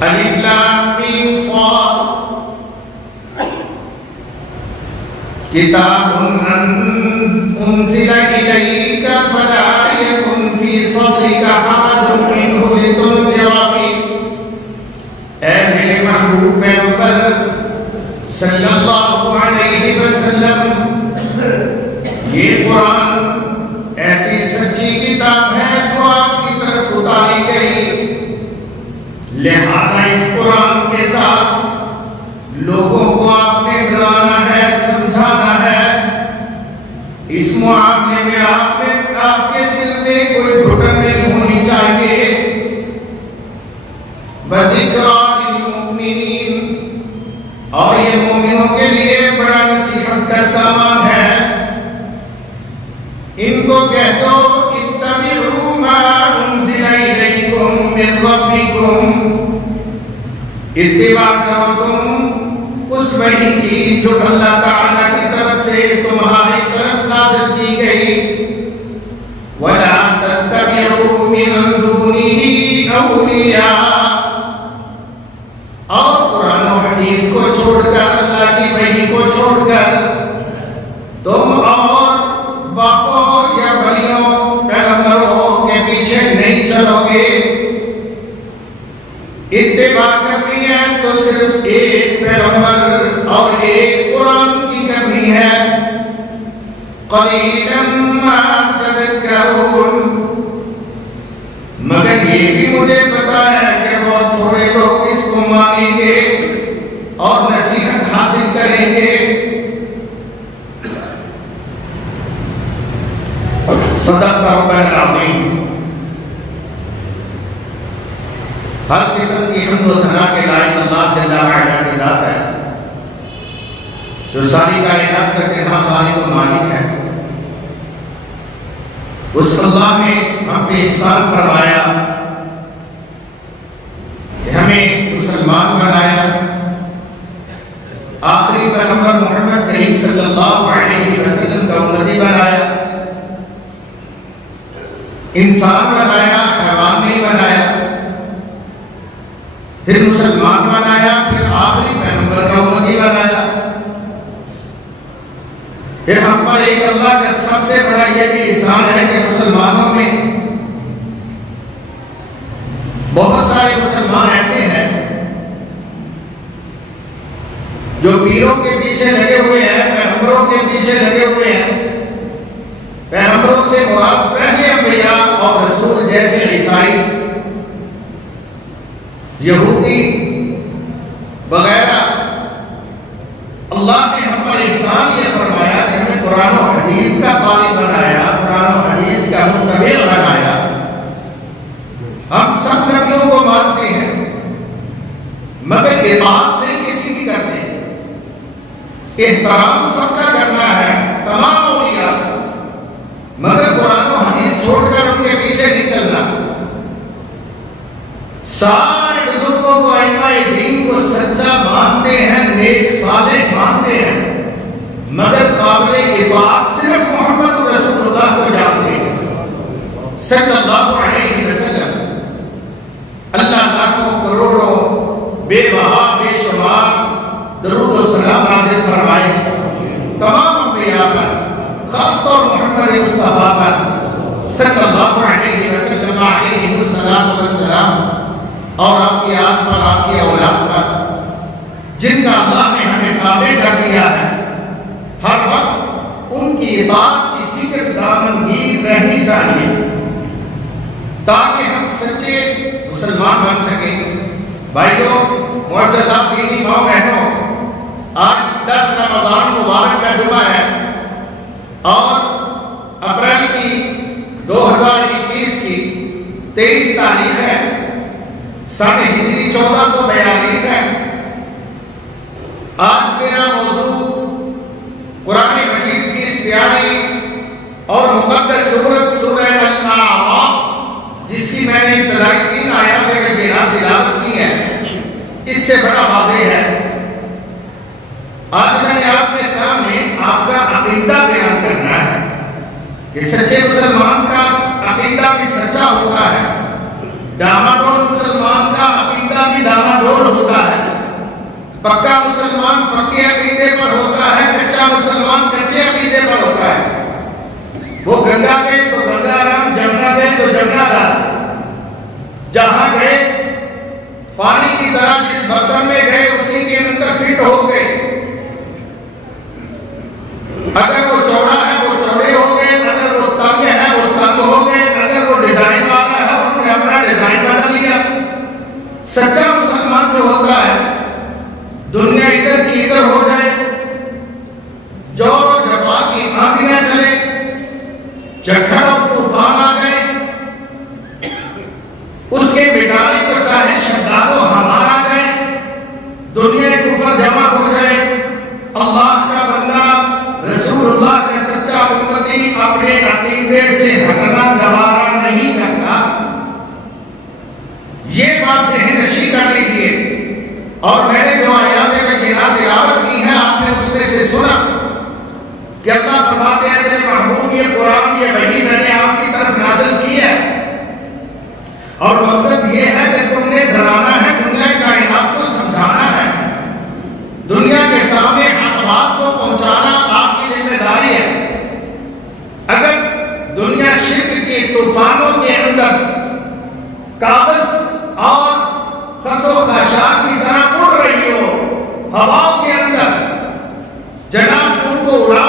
الف لام میم صاد کتاب انزل الیک فلا یکن فی صدرک حرج منہ لتنذر به۔ اے میرے محبوب پیغمبر صلی اللہ علیہ وسلم، یہ قرآن ایسی سچی کتاب ہے جو آپ کی طرف اتاری گئی، لہذا اس قرآن کے ساتھ لوگوں کو آپ نے ڈرانا ہے، سمجھانا ہے۔ اس معاملے میں آپ کے دل میں کوئی گھٹن نہیں ہونی چاہیے۔ وَذِكْرَى لِلْمُؤْمِنِينَ، اور یہ مومنوں کے لیے بڑا نصیحت کا سامان ہے۔ ان کو کہہ دو اتبعوا ما انزل الیکم من ربکم، اتباع کرو تم اس وحی کی جو اللہ تعالیٰ کی طرف سے تمہاری طرف نازل کی گئی۔ وَلَا تَتَّبِعُوا مِن دُونِهِ أَوْلِيَاءَ، اور قرآن و حدیث کو چھوڑ کر، اللہ کی وحی کو چھوڑ کر تم اور باپوں یا بھائیوں پیغمبروں کے پیچھے نہیں چلو گے۔ اتباع کرنی ہے تو صرف ایک پیغمبر اور ایک قرآن کی کرنی ہے۔ قلیلا ما تذکرون، مگر یہ بھی مجھے پتا ہے کہ بہت تھوڑے لوگ اس کو مانیں گے اور نصیحت حاصل کریں گے۔ صدق ربنا العظیم۔ ہر قسم کی حمد و ثنا کے لائق اللہ جل وعلا کی ذات ہے، جو ساری کائنات کا تنہا خالق و مالک ہے۔ اس اللہ نے ہم پہ احسان فرمایا کہ ہمیں مسلمان بنایا، آخری پیغمبر محمد کریم صلی اللہ علیہ وسلم کا امتی بنایا، انسان بنایا، حیوان نہیں بنایا، پھر مسلمان بنایا، پھر آخری پیغمبر کا امتی بنایا۔ پھر ہم پر ایک اللہ کا سب سے بڑا یہ بھی احسان ہے کہ مسلمانوں میں بہت سارے مسلمان ایسے ہیں جو پیروں کے پیچھے لگے ہوئے ہیں، پیغمبروں کے پیچھے لگے ہوئے ہیں۔ پیغمبروں سے مراد پہلے انبیاء اور رسول جیسے عیسائی، یہودی وغیرہ۔ اللہ نے ہم پر احسان یہ فرمایا کہ ہمیں قرآن و حدیث کا قائل بنایا، قرآن و حدیث کا متبع بنایا۔ ہم سب نبیوں کو مانتے ہیں مگر اطاعت نہیں کسی کی کرتے۔ احترام سب کا کرنا ہے، تمام اولیاء کا، مگر قرآن و حدیث چھوڑ کر ان کے پیچھے نہیں چلنا۔ سارے بزرگوں کو، ائمہ دین کو سچا مانتے ہیں، نیک صالح مانتے ہیں، مگر قابل اطاعت صرف محمد رسول اللہ کو جانتے ہیں صلی اللہ علیہ وسلم۔ اللہ لاکھوں کروڑوں بے بہا بے شمار درود و سلام نازل فرمائے تمام انبیاء پر، خاص طور محمد مصطفیٰ پر صلی اللہ علیہ وسلم علیہ الصلوۃ والسلام، اور آپ کی آل پر، آپ کی اولاد پر، جن کا اللہ نے ہمیں تابع کر دیا ہے۔ ہر وقت ان کی اطاعت کی فکر دامنگیر رہنی چاہیے تاکہ ہم سچے مسلمان بن سکیں۔ بھائیوں، معزز دینی ماں بہنوں، آج 10 رمضان مبارک کا جمعہ ہے اور اپریل کی 2021 کی 23 تاریخ ہے، سن ہجری 1442 ہے۔ آج میرا موضوع قرآن مجید کی اس پیاری اور مقدس سورت سورہ الاعراف، جس کی میں نے ابتدائی 3 آیات تلاوت کی ہے، اس سے بڑا واضح ہے۔ آج میں نے آپ کے سامنے آپ کا عقیدہ بیان کرنا ہے کہ سچے مسلمان کا عقیدہ بھی سچا ہوتا ہے، ڈاماڈول مسلمان کا عقیدہ بھی ڈاماڈول پکے عقیدے پر ہوتا ہے، کچا مسلمان کچے عقیدے پر ہوتا ہے۔ وہ گنگا گئے تو گنگا رام، جمنا گئے تو جمنا داس، جہاں گئے پانی کی طرح جس برتن میں گئے اسی کے اندر فٹ ہو گئے۔ اگر وہ چوڑا ہے وہ چوڑے ہو گئے، اگر وہ تنگ ہے وہ تنگ ہو گئے، اگر وہ ڈیزائن والا ہے انہوں نے اپنا ڈیزائن بنا لیا۔ سچا مسلمان جو ہوتا ہے دنیا ادھر کی ادھر ہو جائے، جور و جفا کی آندیاں چلے، جھکڑ اور طوفان آ گئے، اس کے مٹانے کو چاہے شداد و ہمار آ گئے، دنیا کفر جمع ہو جائے، اللہ کا بندہ رسول اللہ کا سچا امتی اپنے عقیدے سے ہٹنا گوارا نہیں کرتا۔ یہ بات ذہن نشین کر لیجیے۔ اور میں نے جو آیات بینہ تلاوت کی ہے آپ نے اس میں سے سنا کہ اللہ فرماتے ہیں میرے محبوب یہ قرآن یہ وحی میں نے آپ کی طرف نازل کی ہے اور مقصد یہ ہے کہ تم نے ڈرانا ہے، دنیا کائنات کو سمجھانا ہے، دنیا کے سامنے حق بات کو پہنچانا آپ کی ذمہ داری ہے۔ اگر دنیا شرک کے طوفانوں کے اندر کاغذ اور خس و خاشاک کی طرح اڑ رہی ہو، ہواؤں کے اندر جناب ان کو اڑا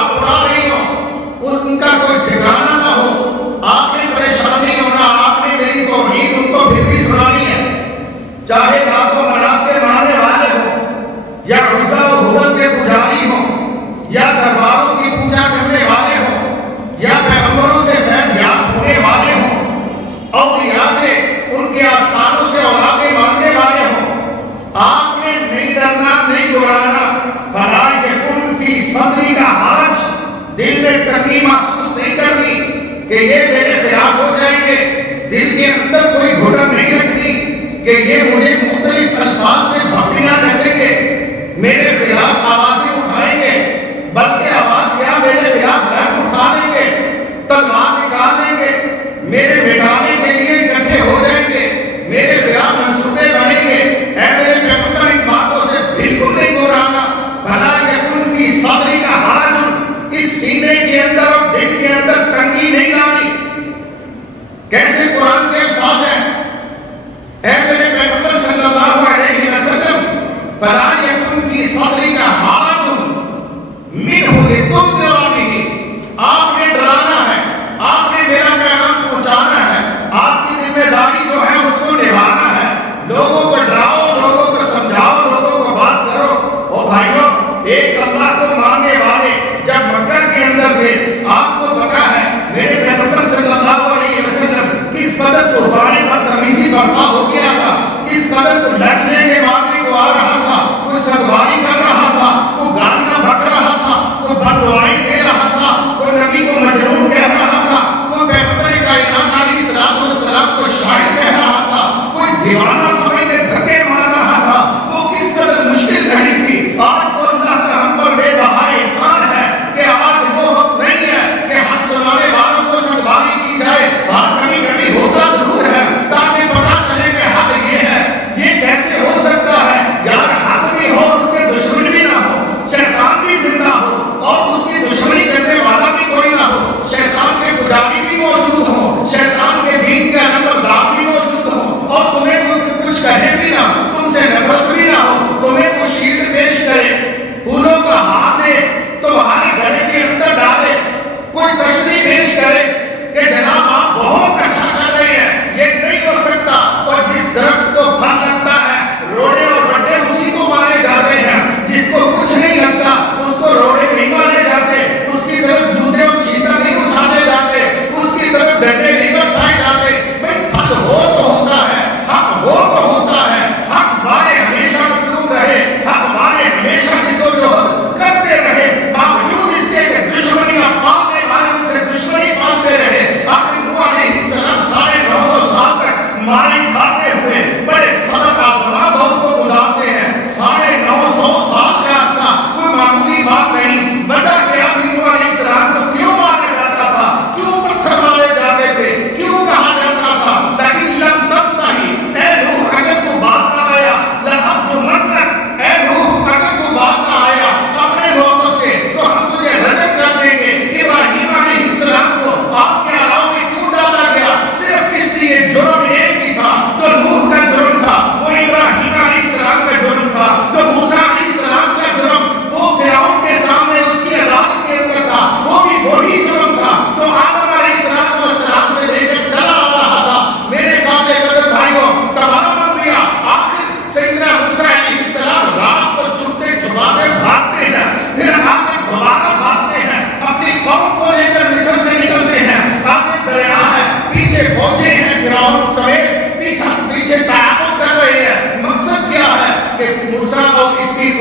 رہی ہو، ان کا کوئی ٹھکانا نہ ہو، آپ میں پریشانی ہونا، آپ نے میری توحید ان کو پھر بھی سنانی ہے، چاہے راتوں منات کے ماننے والے ہوں یا عزا و حبل کے پجاری ہوں یا درباروں کی پوجا کرنے والے ہوں یا پیغمبروں سے فیض یاب ہونے والے ہوں، اولیاء سے ان کے آستانوں سے اولادیں ماننے والے ہوں، آپ نے نہیں ڈرنا نہیں گھبرانا،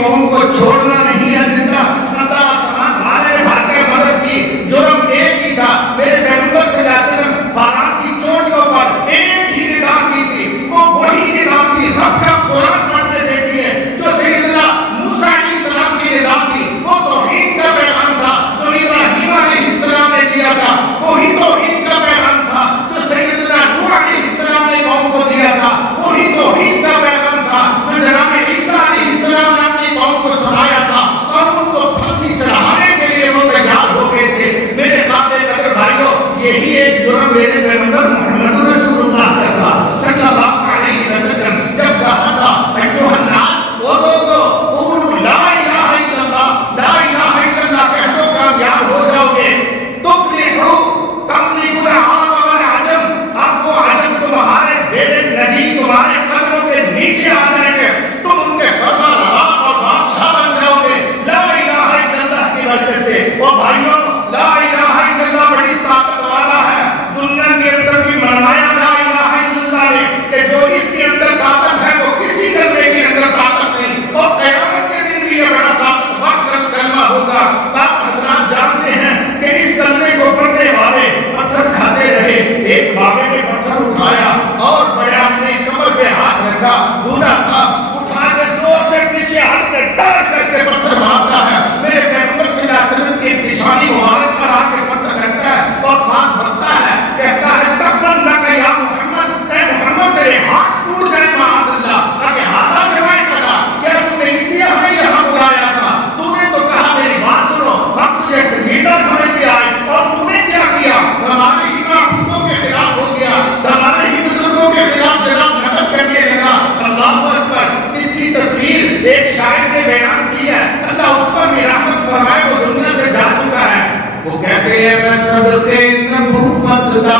قوم کو چھوڑنا نہیں ہے زندہ. اللہ آسمان بھارے بھر کے مدد کی. جرم ایک ہی تھا. میرے پیغمبر صلی اللہ علیہ وسلم فارات کی چوٹیوں پر ایک ہی ندا کی تھی. وہ وہی ندا تھی. رب کا قرآن پڑھتے دیکھیے جو سیدنا موسیٰ علیہ السلام کی ندا تھی. وہ توحید کا پیغام تھا جو ابراہیم علیہ السلام نے دیا تھا. وہی توحید کا پیغام تھا جو سیدنا نوح علیہ السلام نے قوم کو دیا تھا. وہی توحید کا پیغام تھا جو جناب عیسیٰ علیہ السلام نے اپنی قوم کو سنایا تھا اور ان کو پھانسی چڑھانے کے لیے وہ تیار ہو گئے تھے. میرے قابل قدر بھائیوں یہی ایک جرم میرے پیغمبر محمد رسول اللہ کا تھا صلی اللہ علیہ وسلم. جب کہا تھا ایھا الناس وہ لوگوں قولوا لا الہ الا اللہ لا الہ الا اللہ کہہ دو کامیاب ہو جاؤ گے. تفلحوا تملکوا العرب والعجم. اب وہ عجم تمہارے زیر ندی تمہارے قدموں کے نیچے آ جائیں گے. تم ان کے فرما روا اور بادشاہ بن جاؤ گے لا الہ الا اللہ کی وجہ سے. وہ بھائیوں لا الہ الا اللہ بڑی طاقت والا ہے. دنیا کے اندر بھی منوایا لا الہ الا اللہ نے کہ جو اس کے اندر طاقت ہے وہ کسی کرنے کے اندر طاقت نہیں. اور قیامت کے دن بھی یہ بڑا طاقتور کلمہ ہوگا. آپ حضرات جانتے ہیں کہ اس کلمے کو پڑھنے والے پتھر کھاتے رہے. ایک بابے نے پتھر اٹھایا اور بڑے اپنے کمر پہ ہاتھ رکھا. بوڑھا تھا اٹھا کے زور سے پیچھے ہٹ کے ڈر کر کے پتھر مارتا ہے. میرے پیغمبر صلی اللہ علیہ وسلم کی پیشانی مبارک پر آ کے پتھر رکھتا ہے اور ساتھ بھگتا ہے کہتا ہے تقبل نہ یا محمد اے محمد تیرے ہاتھ ٹوٹ جائے معاذ اللہ. تاکہ ہاتھا جوائے لگا کیا تم نے اس لیے ہمیں یہاں بلایا تھا. تو نے تو کہا میری بات سنو ہم تجھے سنجیدہ سمجھ کے آئے اور تم نے کیا کیا. ہمارے ہی معبودوں کے خلاف ہو گیا. ہمارے ہی بزرگوں کے خلاف جناب نقد کرنے لگا. اللہ اکبر. اس کی تصویر ایک شاعر نے بیان کی ہے. اللہ اس پر بھی رحمت فرمائے. وہ دنیا سے جا چکا ہے. وہ کہتے ہیں میں صدقے نبوت دا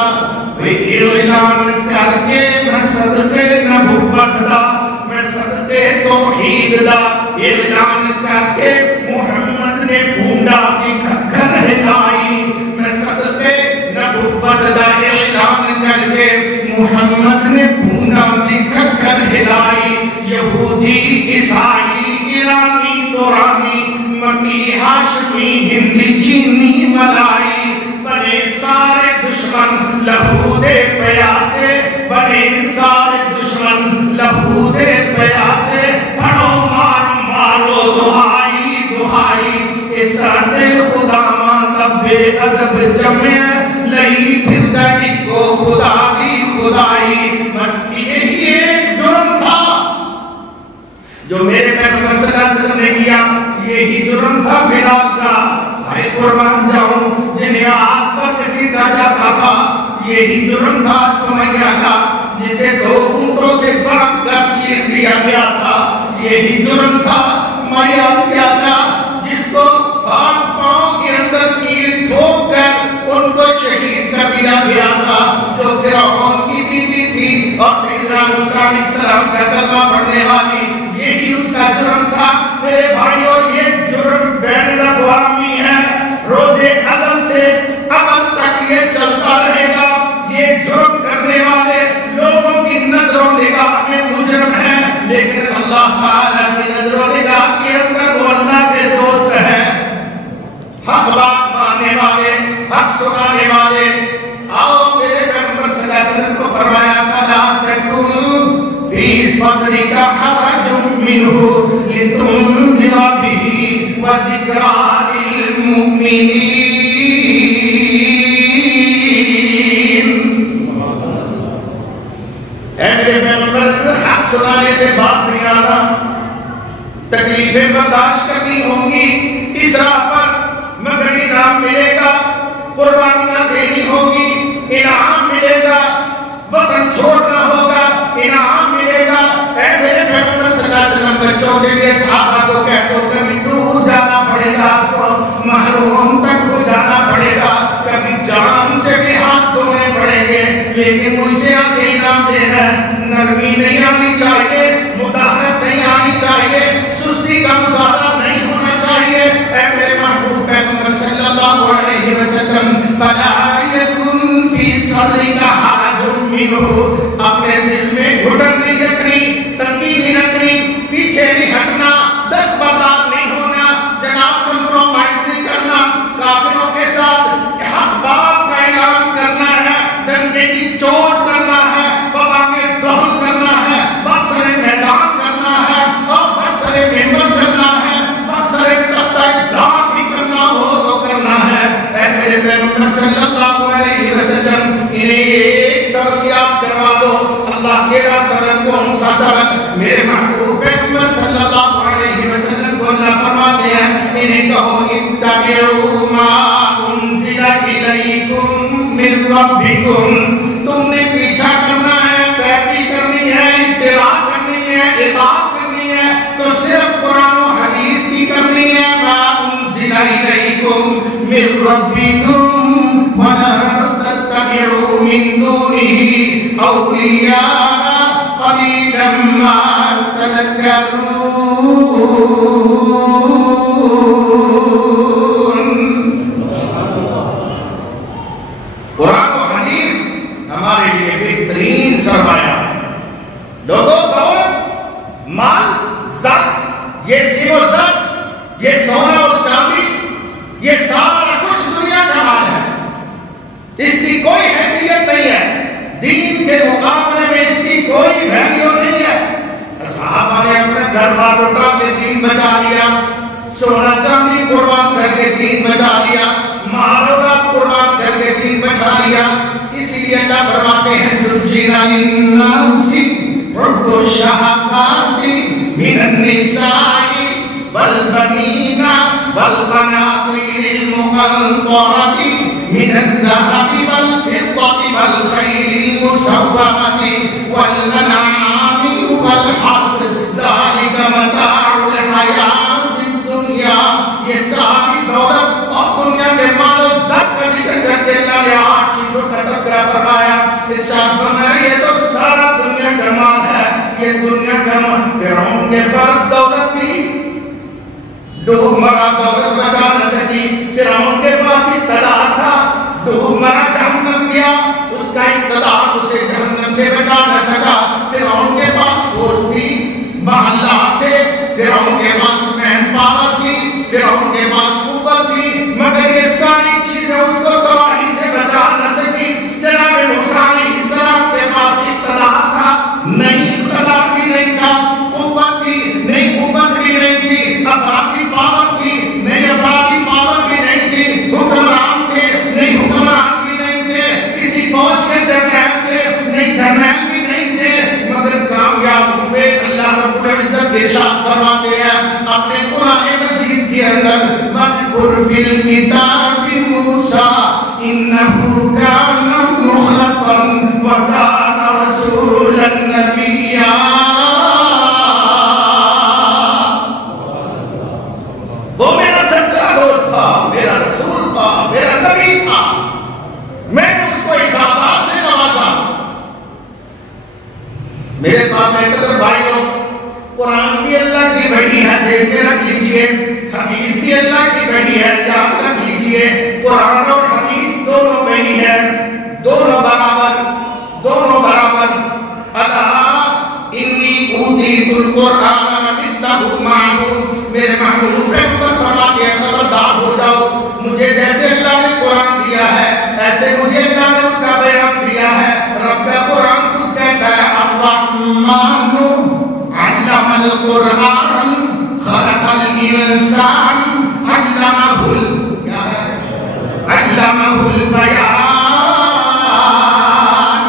اعلان کر کے میں صدقے نبوت دا میں صدقے توحید دا اعلان کر کے محمد نے بھونڈا کی کھکھر ہلائی. میں صدقے نبوت دا اعلان کر کے محمد نے بھونڈا کی کھکھر ہلائی. یہودی عیسائی ایرانی دورانی مکی ہاشمی ہندی چینی ملائی بنے سارے دشمن لہو دے پیاسے. بنے سارے دشمن لہو دے پیاسے. پڑھو مار مارو دہائی دہائی. اس اڈے خدا ماں بے ادب جمع لئی پھردا کو خدا دی خدائی. بس یہی ایک جرم تھا جو میرے پیغمبر صلی اللہ علیہ وسلم نے کیا. یہی جرم تھا بلال کا. بھائی قربان جاؤں جنہیں آگ پر گھسیٹا جاتا تھا. یہی جرم تھا سمیہ کا جسے 2 اونٹوں سے باندھ کر چیر دیا گیا تھا. یہی جرم تھا معاویہ کا جس کو ہاتھ پاؤں کے اندر کیل ٹھوک کر ان کو شہید کر دیا گیا تھا. جو فرعون کی بیوی تھی اور سیدنا موسیٰ علیہ السلام کا کلمہ پڑھنے والی یہی اس کا جرم تھا. میرے بھائیوں یہ جرم بین الاقوامی ہے. روز ازل سے ابد تک یہ چلتا رہے گا. یہ جرم کرنے والے لوگوں کی نظر و نگاہ میں مجرم ہے لیکن اللہ تعالیٰ کی نظر و نگاہ کے اندر وہ اللہ کے دوست ہے. حق بات ماننے والے حق سنانے والے. آؤ میرے پیغمبر صلی اللہ علیہ وسلم کو فرمایا فلا تکن فی صدرک حرج منہ لتنذر بہ وذکریٰ للمؤمنین. اے میرے پیغمبر حق سنانے سے بات نہیں آ رہا. تکلیفیں برداشت کرنی ہوں گی. اس راہ پر مگر انعام ملے گا. قربانیاں دینی ہوگی. انعام ملے گا. وطن چھوڑنا ہوگا. انعام ملے گا. اے میرے پیغمبر صلی اللہ علیہ وسلم بچوں سے بھی صحابہ کو کہہ دو کبھی دور جانا پڑے گا تو محروم تک ہو جانا پڑے گا. کبھی جان سے بھی ہاتھ دھونے پڑیں گے لیکن مجھ سے آگے انعام دینا. نرمی نہیں آنی چاہیے. مداحرت نہیں آنی چاہیے. سستی کا مظاہرہ نہیں ہونا چاہیے. اے میرے محبوب پیغمبر صلی اللہ علیہ وسلم فلا یکن فی صدرک حرج منہ. اپنے دل میں گھٹن نہیں رکھنی. تنقید نہیں رکھنی. پیچھے نہیں ہٹنا. 10 بار تم نے پیچھا کرنا ہے، پیروی کرنی ہے، اتباع کرنی ہے، اطاعت کرنی ہے تو صرف قرآن و حدیث کی کرنی ہے. ما انزل الیکم من ربکم ولا تتبعوا من دونه اولیاء قلیلا ما تذکرون. قرآن و حدیث ہمارے لیے بہترین سرمایہ ہے. لوگوں دولت، مال، زر، یہ زیب و زر، یہ سونا اور چاندی، یہ سارا کچھ دنیا کا مال ہے. اس کی کوئی حیثیت نہیں ہے. دین کے مقابلے میں اس کی کوئی ویلیو نہیں ہے. صحابہ نے اپنے گھر بار لٹا کے دین بچا لیا، سونا چاندی قربان کر کے دین بچا لیا، مال اولاد قربان کر کے دین بچا لیا. اسی لیے اللہ فرماتے ہیں زُجِّنَ لِلنَّاسِ حُبُّ الشَّهَوَاتِ مِنَ النِّسَاءِ وَالْبَنِينَ وَالْقَنَاطِيرِ الْمُقَنطَرَةِ مِنَ الذَّهَبِ وَالْفِضَّةِ وَالْخَيْلِ الْمُسَوَّمَةِ وَالْأَنْعَامِ وَالْحَرْثِ ذَلِكَ مَتَاعُ الْحَيَاةِ الدُّنْيَا. یہ ساری دولت اور دنیا کے مال و زر کا ذکر کر کے اللہ نے 8 چیزوں کا تذکرہ فرمایا. ارشاد فرمایا یہ تو سارا دنیا کا مال ہے. یہ دنیا کا مال. فرعون کے پاس دولت تھی، ڈوب مرا، دولت بچا نہ سکی. فرعون کے پاس اقتدار تھا، ڈوب مرا، جہنم گیا، اس کا اقتدار اسے جہنم سے بچا نہ سکا. فرعون کے پاس فورس تھی، محلات تھے، فرعون کے پاس مین پاور تھی، فرعون کے پاس قوت تھی، مگر یہ ساری چیزیں اس کو تباہی سے بچا نہ سکی. جناب موسیٰ علیہ السلام کے پاس اقتدار تھا، نہیں اقتدار بھی نہیں تھا، قوت تھی، نہیں قوت بھی نہیں تھی، افرادی پاور تھی، نہیں افرادی پاور بھی نہیں تھی، حکمران تھے، نہیں حکمران بھی نہیں تھے، کسی فوج کے جرنیل تھے، نہیں جرنیل بھی نہیں تھے، مگر کامیاب ہوئے. اللہ رب العزت ارشاد فرماتے ہیں اپنے قرآن مجید کے اندر وَاذْكُرْ فِي الْكِتَابِ مُوسَىٰ إِنَّهُ كَانَ مُخْلَصًا وَكَانَ رَسُولًا نَبِيًّا. وہ میرا سچا دوست تھا، میرا رسول تھا، میرا نبی تھا. میں نے اس کو اجازت سے نوازا. میرے پاس محترم بھائیوں، قرآن بھی اللہ کی بڑی ہے، ذہن میں رکھ لیجئے. حدیث بھی اللہ کی بڑی ہے، یاد رکھ لیجئے. قرآن اور حدیث دونوں بڑی ہے، دونوں برابر، دونوں برابر. اللہ انی اوتیت القرآن ومثلہ معہ. میرے محبوب پیغمبر فرماتے ہیں خبردار ہو جاؤ، مجھے جیسے اللہ نے قرآن دیا ہے ایسے مجھے اللہ نے اس کا بیان دیا ہے. رب کا قرآن خود کہتا ہے الرحمن علم القرآن خلق الانسان علمہ البیان.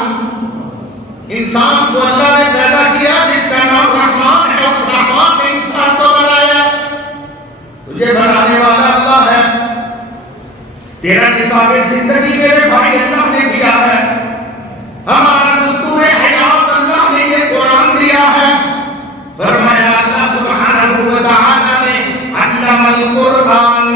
انسان کو اللہ نے پیدا کیا جس کا نام رحمان ہے، اس رحمان نے انسان کو بنایا. تجھے بنانے والا اللہ ہے. تیرا نصاب زندگی میرے بھائی اللہ نے دیا ہے. ہمارا دستور حیات اللہ نے یہ قرآن دیا ہے. فرمایا اللہ سبحانہ و تعالی نے علم القرآن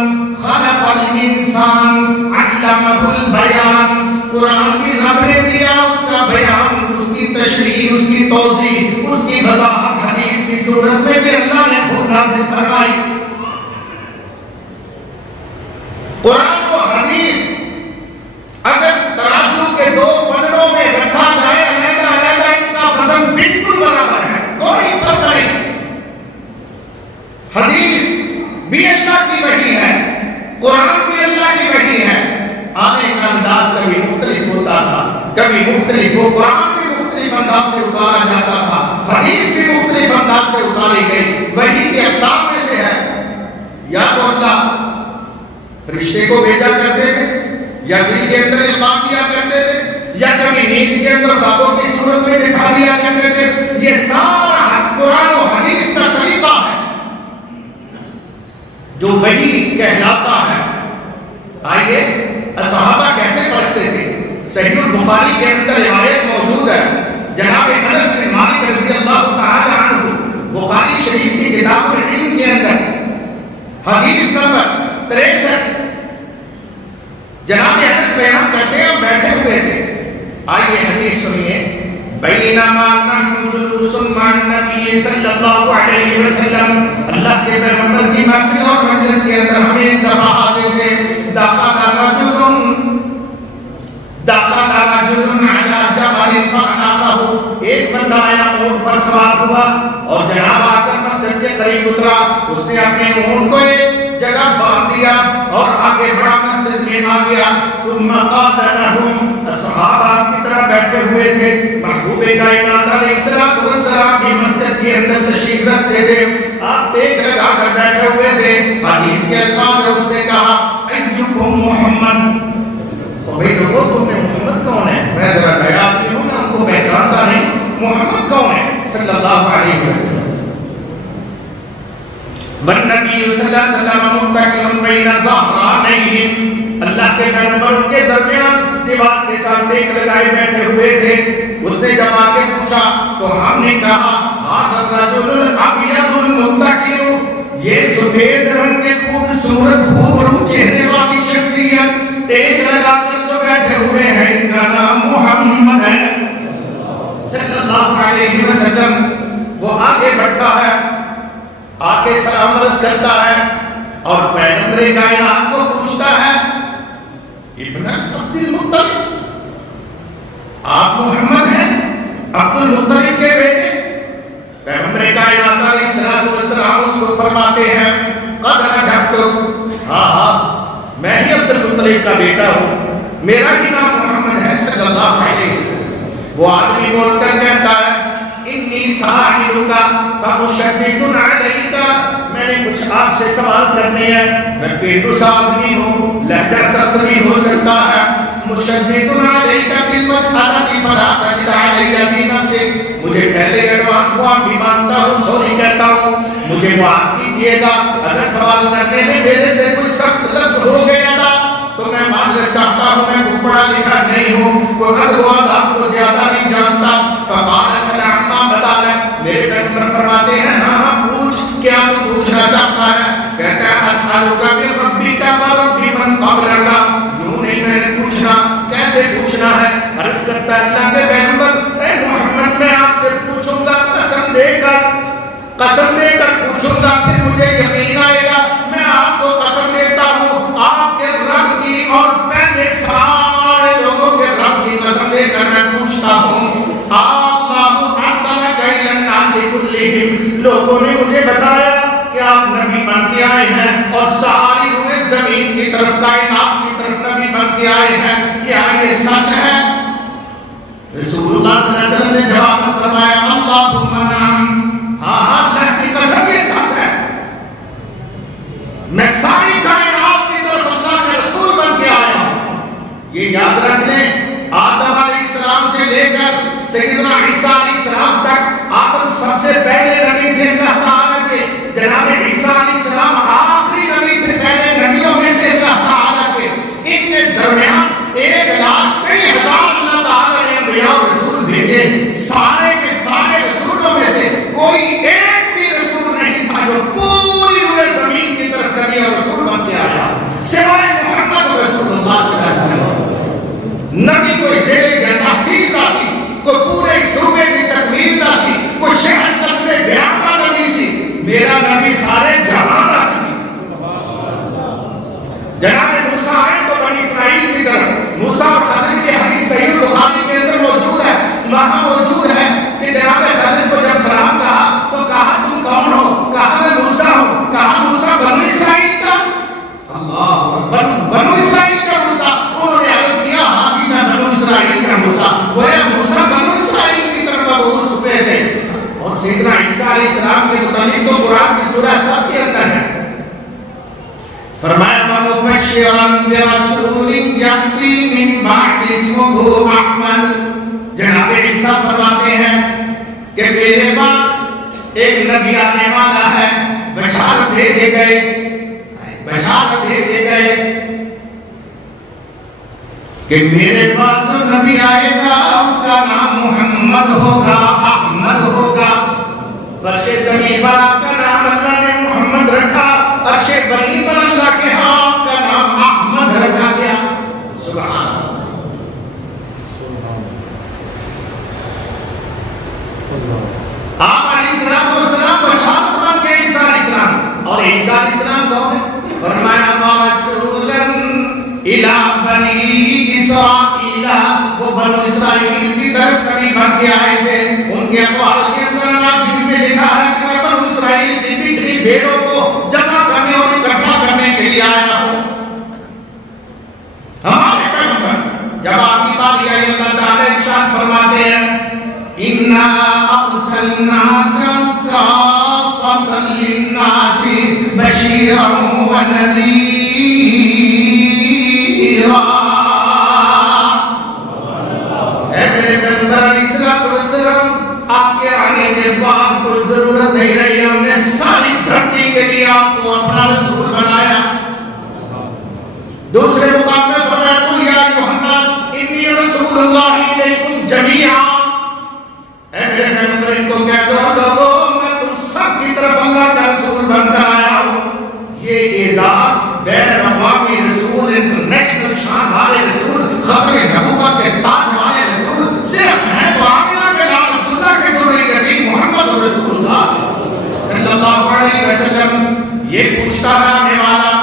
خلق الانسان علمہ البیان. قرآن بھی رب نے دیا، اس کا بیان، اس کی تشریح، اس کی توضیح، اس کی وضاحت حدیث کی صورت میں بھی اللہ نے خود نازل فرمائی. قرآن و حدیث اگر ترازو کے دو پلڑوں میں رکھا جائے علیحدہ علیحدہ ان کا وزن بالکل برابر ہے، کوئی فرق نہیں. حدیث بھی اللہ کی وحی ہے، قرآن بھی اللہ کی وحی ہے. آنے کا انداز کبھی مختلف ہوتا تھا، کبھی مختلف. وہ قرآن بھی مختلف انداز سے اتارا جاتا تھا، حدیث بھی مختلف انداز سے اتاری گئی. وحی کے اقسام میں سے ہے. یا تو اللہ فرشتے کو بھیجا کرتے تھے، یا دل کے اندر القاء کیا کرتے تھے، یا کبھی نیند کے اندر خوابوں کی صورت میں دکھا دیا کرتے تھے. یہ سارا قرآن و حدیث کا طریقہ ہے جو وحی کہلاتا ہے. آئیے صحابہ کیسے پڑھتے تھے، صحیح البخاری کے اندر روایت موجود ہے، جناب انس بن مالک رضی اللہ تعالی عنہ بخاری شریف کی کتاب العلم کے اندر حدیث نمبر 63 جناب انس بیان کرتے ہیں اور بیٹھے ہوئے تھے. آئیے حدیث سنیے. بینما نحن جلوس مع النبی صلی اللہ علیہ وسلم، اللہ کے پیغمبر کی محفل اور مجلس کے اندر ہمیں ایک دفعہ آتے تھے. دخل رجل علی جبل فأناقه، ایک بندہ آیا اونٹ پر سوار ہوا اور جناب آ کر مسجد کے قریب اترا. اس نے اپنے اونٹ کو ایک جگہ باندھ دیا اور آگے بڑا مسجد میں آ گیا. ثم قال لهم، صحابہ کی طرح بیٹھے ہوئے تھے. محبوب کائنات علیہ السلام بھی مسجد کے اندر تشریف رکھتے تھے. آپ دیکھ لگا کر بیٹھے ہوئے تھے. حدیث کے الفاظ اس نے کہا ایکم محمد، تو بھئی لوگوں تم نے محمد کون ہے؟ میں ذرا نیا آدمی ہوں، میں ان کو پہچانتا نہیں. محمد کون ہے صلی اللہ علیہ وسلم؟ والنبی صلی اللہ علیہ وسلم متکئ بین ظہرانیہم، اللہ کے پیغمبر ان کے درمیان دیوار کے ساتھ ٹیک لگائے بیٹھے ہوئے تھے. اس نے جب آ کے پوچھا تو ہم نے کہا ھذا الرجل الابیض المتکئ، یہ سفید رنگ کے خوبصورت خوبرو چہرے والی شخصیت ٹیک لگا کر جو بیٹھے ہوئے ہیں، ان کا نام محمد ہے صلی اللہ علیہ وسلم. وہ آگے بڑھتا ہے، آگے سلام عرض کرتا ہے اور پیغمبر کائنات کو پوچھتا ہے ابن عبد المطلب، آپ محمد ہیں عبد المطلب کے بیٹے؟ پیغمبر کائنات علیہ السلام اس کو فرماتے ہیں قد رجعت، ہاں میں ہی عبد المطلب کا بیٹا ہوں، میرا ہی نام محمد ہے صلی اللہ علیہ وسلم. وہ آدمی بول کر کہتا ہے انی سائلک فمشدد علیک، میں نے کچھ آپ سے سوال کرنے ہیں. میں پیٹو سا آدمی ہوں، لہجہ سخت بھی ہو سکتا ہے. مشدد علیک فی المسألۃ فلا تجد علی فی نفسک، مجھے پہلے ایڈوانس معافی مانگتا ہوں، سوری کہتا ہوں، مجھے معاف کیجیے گا. اگر سوال کرنے میں میرے سے کوئی سخت لفظ ہو گیا تھا تو میں معذرت چاہتا ہوں، میں کوئی پڑھا لکھا نہیں ہوں، کوئی ادب آپ کو زیادہ نہیں جانتا. فقال سلام ما بدالک، میرے پیغمبر فرماتے ہیں ہاں پوچھ، کیا تو پوچھنا چاہتا ہے؟ کہتا ہے اسألک من ربک و رب من قبلک، یوں نہیں میں نے پوچھنا، کیسے پوچھنا ہے؟ عرض کرتا ہے اللہ کے پیغمبر اے محمد میں آپ سے پوچھوں گا قسم دے کر پوچھوں گا، پھر مجھے یقین آئے گا. میں آپ کو قسم دیتا ہوں آپ کے رب کی اور پہلے سارے لوگوں کے رب کی قسم دے کر میں پوچھتا ہوں اللہ ارسلک الی الناس کلہم، لوگوں نے مجھے بتایا کہ آپ نبی بن کے آئے ہیں اور ساری روئے زمین کی طرف کائنات کی طرف نبی بن کے آئے ہیں، کیا یہ سچ ہے؟ رسول اللہ صلی اللہ علیہ وسلم نے جواب فرمایا اللہم نعم، ہاں اللہ کی قسم یہ سچ ہے، میں ساری کائنات کی طرف اللہ کے رسول بن کے آیا ہوں. یہ یاد رکھ لیں آدم علیہ السلام سے لے کر سیدنا عیسیٰ علیہ السلام تک آدم سب سے پہلے نبی تھے اللہ تعالیٰ کے، جناب عیسیٰ علیہ السلام آخری نبی تھے پہلے نبیوں میں سے اللہ تعالیٰ کے. ان کے درمیان 1,00,000 اللہ تعالیٰ نے انبیاء اور رسول بھیجے، سارے کے سارے رسولوں میں سے کوئی ایک بھی رسول نہیں تھا جو پوری روئے زمین کی طرف نبی اور رسول بن کے آیا سوائے محمد رسول اللہ صلی اللہ علیہ وسلم. نبی کوئی دیر یا تحصیل کا سی، کوئی پورے صوبے کی تکمیل کا سی، کوئی شہر قصبے بیان کا نبی سی، میرا نبی سارے جہاں کا نبی سی. جناب موسیٰ آئے تو بنی اسرائیل کی طرف، موسیٰ اور خضر کی حدیث صحیح البخاری کے اندر موجود ہے، وہاں موجود ہے کہ جناب خضر کو جب سلام کہا تو کہا تم کون ہو؟ کہا میں موسیٰ ہوں. کہا موسیٰ بنو اسرائیل کا؟ اللہ بنو اسرائیل کا موسیٰ. انہوں نے عرض کیا ہاں جی میں بنو اسرائیل کا موسیٰ. گویا موسیٰ بنو اسرائیل کی طرف مبعوث ہوئے تھے. اور سیدنا عیسیٰ علیہ السلام کے متعلق تو قرآن کی سورہ صف کے اندر ہے، فرمایا مبشرا برسول یأتی من بعد اسمہ احمد. جناب عیسیٰ فرماتے ہیں کہ میرے بعد ایک نبی آنے والا ہے، بشارت دے کے گئے، بشارت دے کے گئے کہ میرے بعد نبی آئے گا اس کا نام محمد ہوگا، احمد ہوگا۔ فرش زمین پر آپ کا نام اللہ نے محمد رکھا، عرش بری پر اللہ کے ہاں آپ کا نام احمد رکھا گیا۔ سبحان اللہ۔ آپ علیہ السلام بشارت بن کے عیسیٰ علیہ السلام، اور عیسیٰ علیہ السلام کون ہے؟ فرمایا رسولا الی بنی اسرائیل، وہ بنو اسرائیل کی طرف کبھی بن کے آئے تھے۔ ان کے اقوال کے اندر اناجیل میں لکھا ہے کہ میں بنو اسرائیل کی بکھری بھیڑوں کو جمع کرنے اور اکٹھا کرنے کے لیے آیا ہوں۔ ہمارے پیغمبر جب آپ کی باری آئی اللہ تعالیٰ ارشاد فرماتے ہیں اِنَّا أَرْسَلْنَاكَ كَافَّةً لِلنَّاسِ بَشِيرًا وَنَذِيرًا۔ اے میرے پیغمبر علیہ السلام، آپ کے آنے کے بعد کوئی ضرورت نہیں رہی، ہم نے ساری دھرتی کے لیے آپ کو اپنا رسول بنایا۔ دوسرے مقام میں فرمایا قُلْ يَا أَيُّهَا النَّاسُ إِنِّي رَسُولُ اللَّهِ إِلَيْكُمْ جَمِيعًا۔ اے میرے پیغمبر ان کو کہہ دو لوگو میں تم سب کی طرف اللہ کا رسول بن کر آیا ہوں۔ یہ اعزاز بین الاقوامی رسول، انٹرنیشنل شان والے رسول، خبر نبوت کے تاج والے رسول صرف ہیں وہ آمنہ کے لال عبداللہ کے دور یتیم محمد رسول اللہ صلی اللہ علیہ وسلم۔ یہ پوچھتا ہے آنے والا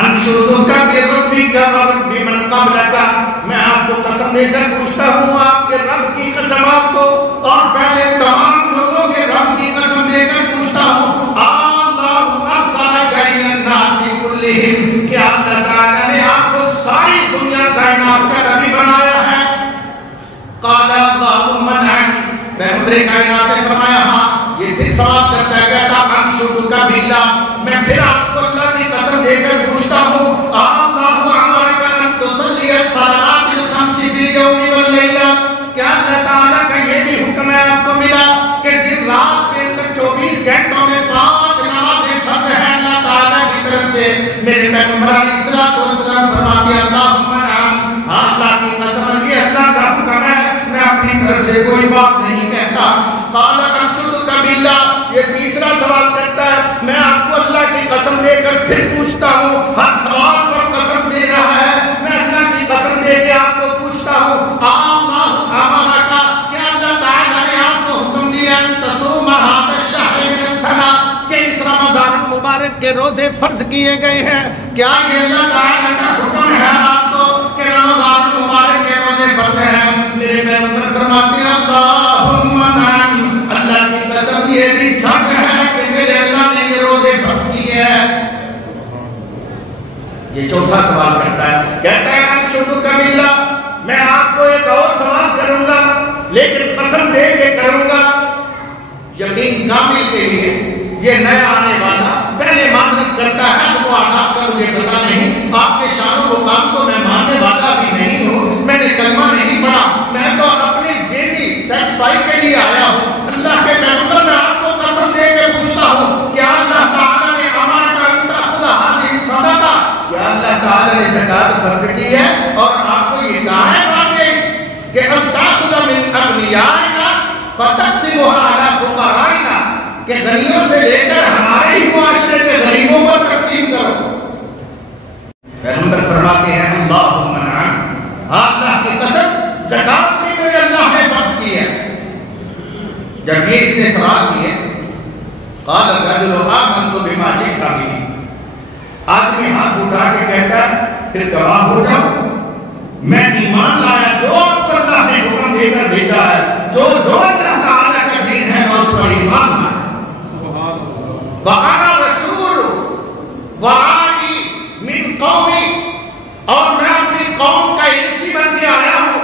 انشدک بربک ورب من قبلک، میں آپ کو قسم دے کر پوچھتا ہوں آپ کے رب کی قسم آپ کو اور پہلے تمام لوگوں کے رب کی قسم دے کر پوچھتا ہوں اللہ ارسلک الی الناس کلہم، کیا اللہ تعالیٰ نے آپ کو ساری دنیا کائنات کا نبی بنایا ہے؟ قال اللہم نعم، پیغمبر کائنات نے فرمایا ہاں۔ یہ پھر سوال کرتا ہے بیٹا انشدک باللہ، میں پھر آپ کو اللہ کی قسم دے کر پوچھتا ہوں اللہ امرک ان تصلی الصلاۃ الخمس فی اليوم واللیلہ، کیا اللہ تعالیٰ کا یہ بھی حکم ہے آپ کو ملا کہ دن رات کے اندر 24 گھنٹوں میں 5 نمازیں فرض ہیں اللہ تعالیٰ کی طرف سے؟ میرے پیغمبر علیہ السلام فرماتے ہیں اللہم نعم، ہاں اللہ کی قسم یہ اللہ کا حکم ہے، میں اپنی طرف سے کوئی بات نہیں کہتا۔ قال انشدک باللہ، یہ تیسرا سوال کرتا ہے میں آپ کو اللہ کی قسم دے کر پھر پوچھتا ہوں، ہر سوال پر قسم دے رہا ہے، میں اللہ کی قسم دے کے آپ کو پوچھتا ہوں اللہ امرک، کیا اللہ تعالیٰ نے آپ کو حکم دیا ان تصوم هذا الشهر من السنہ کہ اس رمضان مبارک کے روزے فرض کیے گئے ہیں؟ کیا یہ اللہ تعالیٰ کا حکم ہے آپ کو کہ رمضان مبارک کے روزے فرض ہیں؟ میرے پیغمبر فرماتے ہیں اللہم نعم، اللہ کی قسم یہ بھی سچ ہے کہ میرے اللہ نے یہ روزے فرض کیے ہیں۔ یہ چوتھا سوال کرتا ہے، کہتا ہے انشدک باللہ، میں آپ کو ایک اور سوال کروں گا لیکن قسم دے کے کروں گا یقین کامل کے لیے۔ یہ نیا آنے والا پہلے معذرت کرتا ہے تو وہ آداب کا مجھے پتا نہیں، آپ کے شان و مقام کو میں ماننے والا بھی نہیں ہوں، میں نے کلمہ نہیں پڑھا، میں تو اپنی ذہنی سیٹسفائی کے لیے آیا ہوں۔ اللہ کے پیغمبر میں آپ کو قسم دے کے پوچھتا ہوں کیا اللہ تعالیٰ نے امرک ان تأخذ هذه الصدقہ، کیا اللہ تعالیٰ نے زکوٰۃ فرض کی ہے اور آپ کو یہ کہا ہے واقعی کہ ان تأخذ من اغنیائنا فتقسمها على فقرائنا، کہ غنیوں سے لے کر ہمارے ہی معاشرے کے غریبوں پر تقسیم کرو۔ پیغمبر فرماتے ہیں اللہم نعم، اللہ کی قسم زکوٰۃ بھی میرے اللہ نے فرض کی ہے۔ جب یہ اس نے سوال کیے قال الرجل آمنت بما جئت به، آدمی ہاتھ اٹھا کے کہتا پھر گواہ ہو جاؤ میں ایمان لایا جو آپ کو اللہ نے حکم دے کر بھیجا ہے، جو اللہ تعالیٰ کا دین ہے میں اس پر ایمان لایا، وَأَنَا رَسُولُ وَعَانِي مِن قَوْمِ، اور میں اپنی قوم کا ایلچی بن کے آیا ہوں۔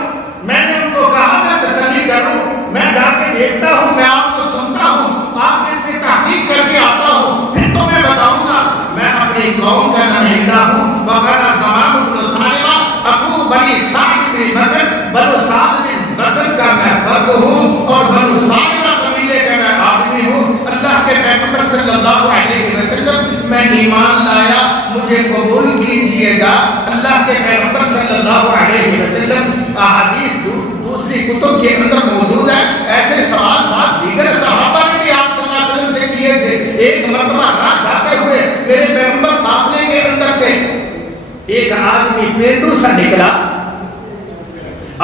میں نے ان کو کہا میں تسلی کروں، میں جا کے دیکھتا ہوں، میں آپ کو سنتا ہوں، آپ جیسے تحقیق کر کے آتا ہوں، پھر تو میں بتاؤں گا میں اپنی قوم کا نمائندہ ہوں۔ وَقَالَ زَمَانُ بْنُ ثَعْلَبَةَ أَخُو بَنِي سَعْدَ بن بکر، بنو سعد بن بکر کا میں فرد ہوں اور بنو سعد قبیلے کا میں آدمی ہوں۔ اللہ کے پیغمبر صلی اللہ علیہ وسلم میں ایمان لایا، مجھے قبول کیجئے گا۔ اللہ کے پیغمبر صلی اللہ علیہ علیہ وسلم احادیث دوسری کتب کے اندر موجود ہے. ایسے سوال بعض دیگر صحابہ نے بھی آپ صلی اللہ علیہ وسلم سے کیے تھے. ایک مرتبہ رات جاتے ہوئے میرے پیغمبر قافلے کے اندر تھے. ایک آدمی پینڈو سا نکلا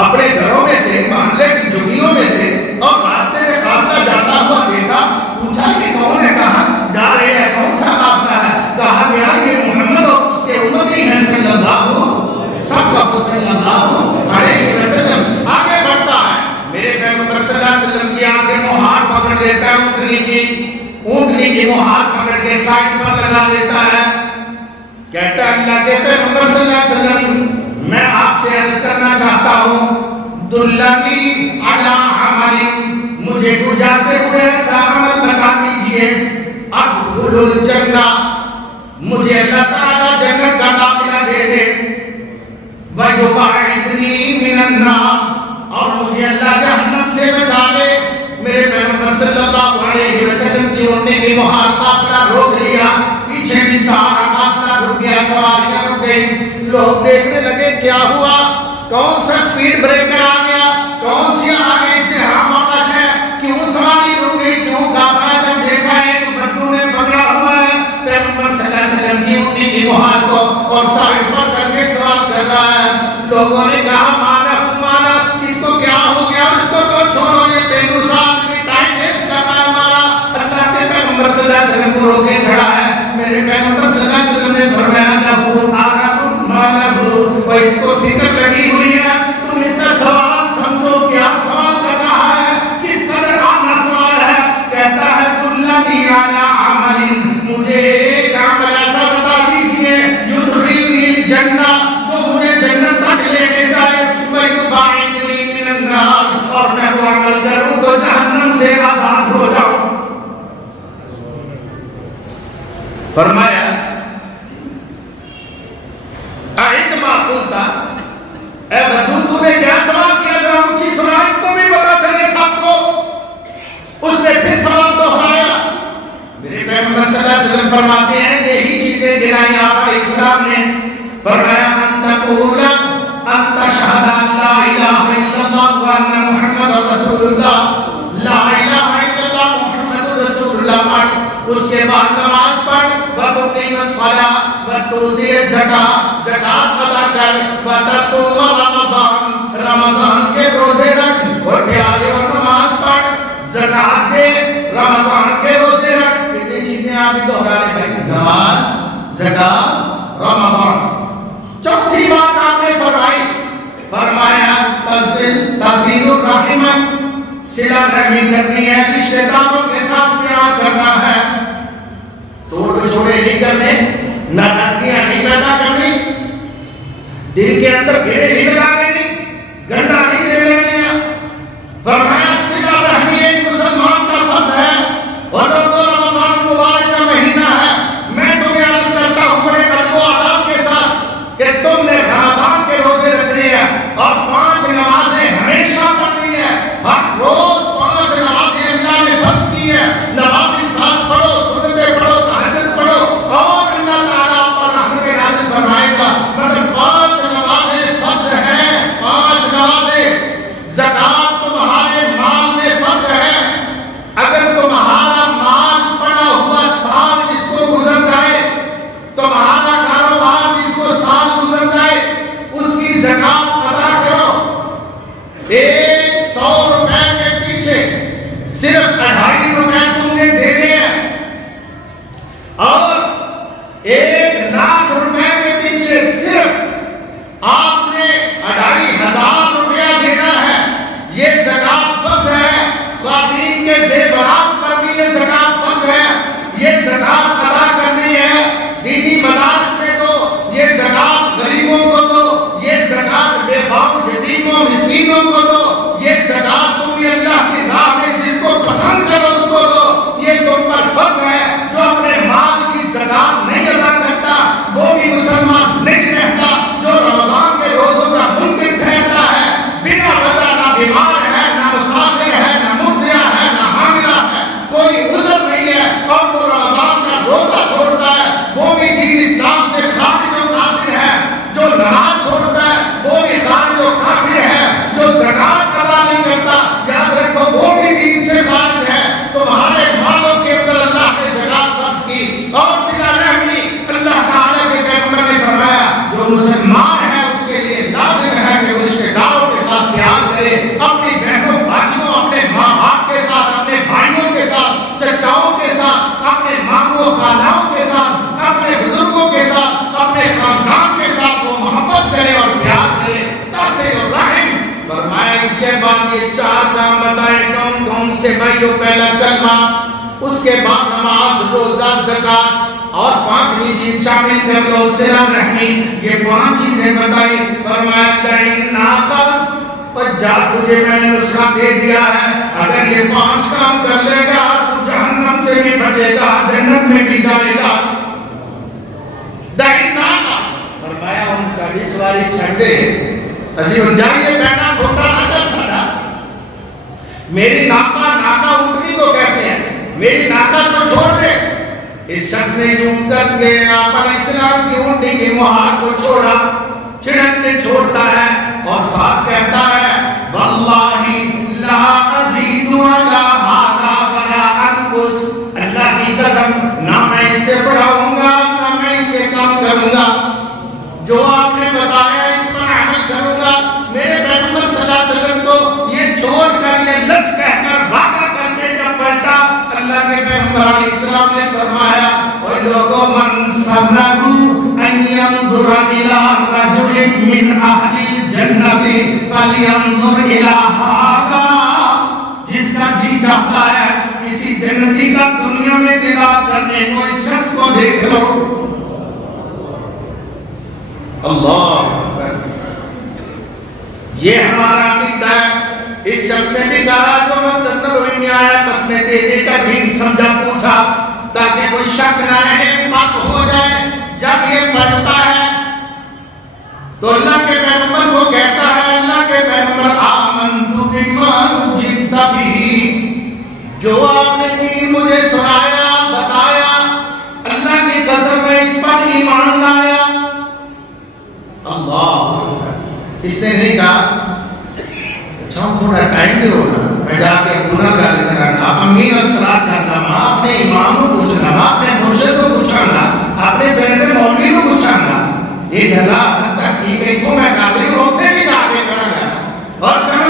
اپنے گھروں میں سے, محلے کی جھگیوں میں سے, اور راستے میں قافلہ جاتا ہوا دیکھا. پوچھا کہ کون ہے, کہاں جا رہے ہیں, کون سا قافلہ ہے؟ کہا گیا یہ محمد اور اس کے امتی ہیں صلی اللہ علیہ وسلم. آگے بڑھتا ہے, میرے پیغمبر صلی اللہ علیہ وسلم کی آنکھیں مہار پکڑ دیتا ہے, اونٹنی کی مہار پکڑ کے سائڈ پر لگا دیتا ہے. کہتا ہے اللہ کے پیغمبر صلی اللہ علیہ وسلم میں آپ سے عرض کرنا چاہتا ہوں دلنی علی عمل, مجھے کو جاتے ہوئے ایسا عمل بتا دیجئے ادخل الجنہ, مجھے اللہ تعالیٰ جنت کا داخلہ دے دے, وَيُبَعِدْنِي مِنَ النَّارِ, اور مجھے اللہ جہنم سے بچا لے. میرے پیغمبر صلی اللہ علیہ وسلم کی اونٹنے کی مہار قافلہ روک لیا, پیچھے بھی سارا قافلہ رک گیا, سواریاں رک گئی. لوگ دیکھنے لگے کیا ہوا, کون سا سپیڈ بریکر آ گیا, کون سی آگے ازدحام والا ہے, کیوں سواری رک گئی, کیوں قافلہ جب دیکھا ہے تو بدو نے پکڑا ہوا ہے پیغمبر صلی اللہ علیہ وسلم کی اونٹنے کی مہار کو اور سائڈ پر کر کے سوال کر رہا ہے. لوگوں نے کہا مانا اس کو کیا ہو گیا, اس کو تو چھوڑو, یہ پینڈو صاحب بھی ٹائم ویسٹ کر رہا ہے ہمارا. اللہ کے پیغمبر صلی اللہ علیہ وسلم کو روکے کھڑا ہے. میرے پیغمبر صلی اللہ علیہ وسلم نے فرمایا لہو عرب ما لہو, وہ اس کو فکر لگی ہوئی ہے, تم اس کا سوال سمجھو کیا سوال کر رہا ہے, کس طرح آنا سوال ہے. کہتا ہے دلنی علی عمل, مجھے ایک عمل ایسا بتا دیجئے یدخلنی الجنہ, جو مجھے جنت تک لے کے جائے, وَيُبَعِدْنِي مِنَ النَّارِ, اور میں وہ عمل کروں تو جہنم سے آزاد ہو جاؤں. فرمایا اعد ما قلت, اے بدو تو نے کیا سوال کیا, ذرا اونچی سنائے تو بھی پتا چلے سب کو. اس نے پھر سوال دہرایا. میرے پیغمبر صلی اللہ علیہ وسلم فرماتے ہیں یہی چیزیں گنائی آپ علیہ السلام نے. فرمایا ان تقول ان تشهد ان لا الہ الا اللہ وان محمد رسول اللہ, لا الہ الا اللہ محمد رسول اللہ. اس کے بعد نماز پڑھ, وَتُقِيمَ الصَّلَاةَ, وَتُؤْتِيَ الزَّكَاةَ, زکات ادا کر, وَتَصُومَ رمضان, رمضان کے روزے رکھ, اور پیارے اور نماز پڑھ, زکات دے, رمضان کے روزے رکھ. کتنی چیزیں آپ دہرانے پہ, نماز, زکات, رمضان. چوتھی بات آپ نے فرمائی, فرمایا تَصِلُ الرَّحِمَ, صلہ رحمی کرنی ہے, رشتہ داروں کے ساتھ پیار کرنا ہے, توڑ چھوڑے نہیں کرنے, ناراضگیاں نہیں پیدا کرنی, دل کے اندر گھیرے نہیں لگا لینی, گنڈا نہیں دے لینا. فرمایا صلہ رحمی ایک مسلمان کا فرض ہے, اور رمضان مبارک کا مہینہ ہے. میں تمہیں عرض کرتا ہوں بڑے ادب و آداب کے ساتھ کہ تم نے رمضان کے روزے رکھنے ہیں اور 5 نمازیں ہمیشہ پڑھنی ہے. ہر روز 5 نمازیں اللہ نے فرض کی ہے. نماز کے ساتھ پڑھو, سنتیں پڑھو, تہجد پڑھو, اور اللہ تعالیٰ پر رحمت نازل فرمائے گا. مگر 5 نمازیں فرض ہیں, مسلمان ہے اس کے لیے لازم ہے کہ وہ رشتے داروں کے ساتھ پیار کرے، اپنی بہنوں بھائیوں، اپنے ماں باپ کے ساتھ، اپنے بھائیوں کے ساتھ، چچاؤں کے ساتھ، اپنے ماموں خالوں کے ساتھ، اپنے بزرگوں کے ساتھ، اپنے خاندان کے ساتھ وہ محبت کرے اور پیار کرے۔ تصل الرحم، فرمایا اس کے بعد یہ 4 کام بتائے کون کون سے بھائیوں؟ پہلا کلمہ، اس کے بعد نماز، روزہ، زکات، اور 5ویں چیز شامل کر لو صلہ رحمی۔ یہ 5 چیزیں بتائی، فرمایا تعناقا، پر جا تجھے میں نے نسخہ دے دیا ہے، اگر یہ 5 کام کر لے گا تو جہنم سے بھی بچے گا، جنت میں بھی جائے گا۔ تعناقا، فرمایا ان ساری سواری چھڑ دے، اسی ان جائیے بینا گھوٹا نکل سڑا، میری ناکا، ناکا اونٹنی کو کہتے ہیں، میری ناکا کو چھوڑ دے۔ اس شخص نے یوں کر کے اپن اسلام کی اونٹی کی مہار کو چھوڑا، چھڑک کے چھوڑتا ہے اور ساتھ کہتا ہے واللہ لا ازید ولا ھذا ولا انقص، اللہ کی قسم نہ میں اسے بڑھاؤں گا نہ میں اسے کم کروں گا، جو آپ نے بتایا اس پر عمل کروں گا۔ میرے پیغمبر صلی اللہ علیہ وسلم کو یہ چھوڑ کر، یہ لفظ کہہ کر، وعدہ کر کے جب بیٹھا، اللہ کے پیغمبر علیہ السلام نے فرمایا اے لوگوں من سرہ ان ينظر الى رجل من اہل الجنت فلینظر الى ھذا، جس کا جی چاہتا ہے کسی جنتی کا دنیا میں دیدار کرنے کو، اس شخص کو دیکھ لو۔ اللہ یہ ہمارا عقیدہ ہے۔ اس شخص نے بھی کہا جو مسجد نبوی میں آیا قسمیں دے دے کر بھی سمجھا پوچھا تاکہ کوئی شک نہ رہے، پاک ہو جائے۔ جب یہ پڑھتا ہے تو اللہ کے پیغمبر کو کہتا ہے، اللہ کے پیغمبر آمنت بما جئت بہ، جو آپ نے دین مجھے سنایا بتایا، اللہ کی قسم میں اس پر ایمان لایا۔ اللہ، اس نے نہیں کہا اچھا تھوڑا ٹائم دے ہونا، میں جا کے گناہ کر لیتا گا، امین اور صلاح کرتا ہوں، اپنے امام کو پوچھنا، اپنے مرشد کو پوچھنا، اپنے بیٹے مولوی کو پوچھنا، یہ گھلا تحقیق کو میں قابل ہوتے بھی آگے کرا گا۔ اور کہو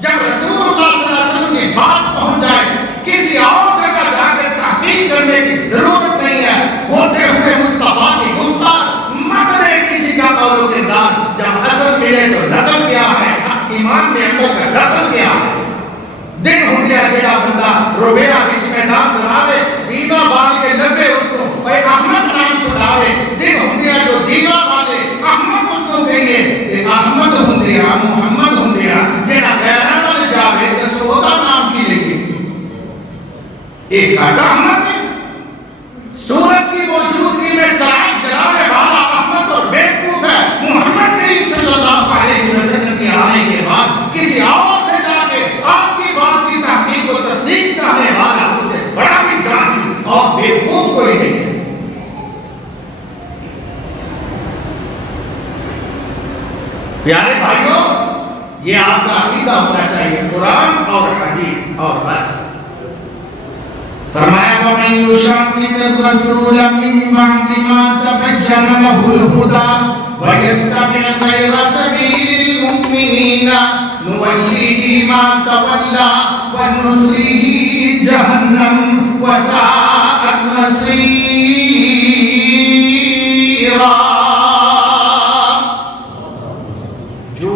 جب رسول اللہ صلی اللہ علیہ وسلم کی بات پہنچ جائے، کسی اور جگہ جا کے تحقیق کرنے کی ضرورت نہیں ہے، ہوتے ہوئے مصطفیٰ کی گفتار مت دے کسی کا قول و کردار، جب اصل ملے تو نقل کیا ہے، ایمان میں عمل کا نقل کیا ہے۔ دن ہو گیا جڑا بندہ روبیرا بیچ میدان بناوے، دیوا بال کے لگے اس کو اے احمد نام سناوے، دن ہو گیا جو دیوا بالے احمد اس کو کہیے کہ احمد ہندیا محمد ہندیا، جڑا غیرہ والے جاوے تو سودا نام کی لگی، ایک احمد سورج کی موجودگی میں چراغ جلانے والا احمد اور بیوقوف ہے، محمد کریم صلی اللہ علیہ وسلم کے آنے کے بعد کسی اور سے جا کے آپ کی بات کی تحقیق و تصدیق چاہنے والا اس سے بڑا بھی جاہل اور بیوقوف کوئی نہیں ہے۔ پیارے بھائیوں، یہ آپ کا عقیدہ ہونا چاہیے، قرآن اور حدیث اور بس۔ فرمایا وَمَن يُشَاقِقِ الرَّسُولَ مِن بَعْدِ مَا تَبَيَّنَ لَهُ الْهُدَىٰ وَيَتَّبِعْ غَيْرَ سَبِيلِ الْمُؤْمِنِينَ نُوَلِّهِ مَا تَوَلَّىٰ وَنُصْلِهِ جَهَنَّمَ وَسَاءَتْ مَصِيرًا۔ جو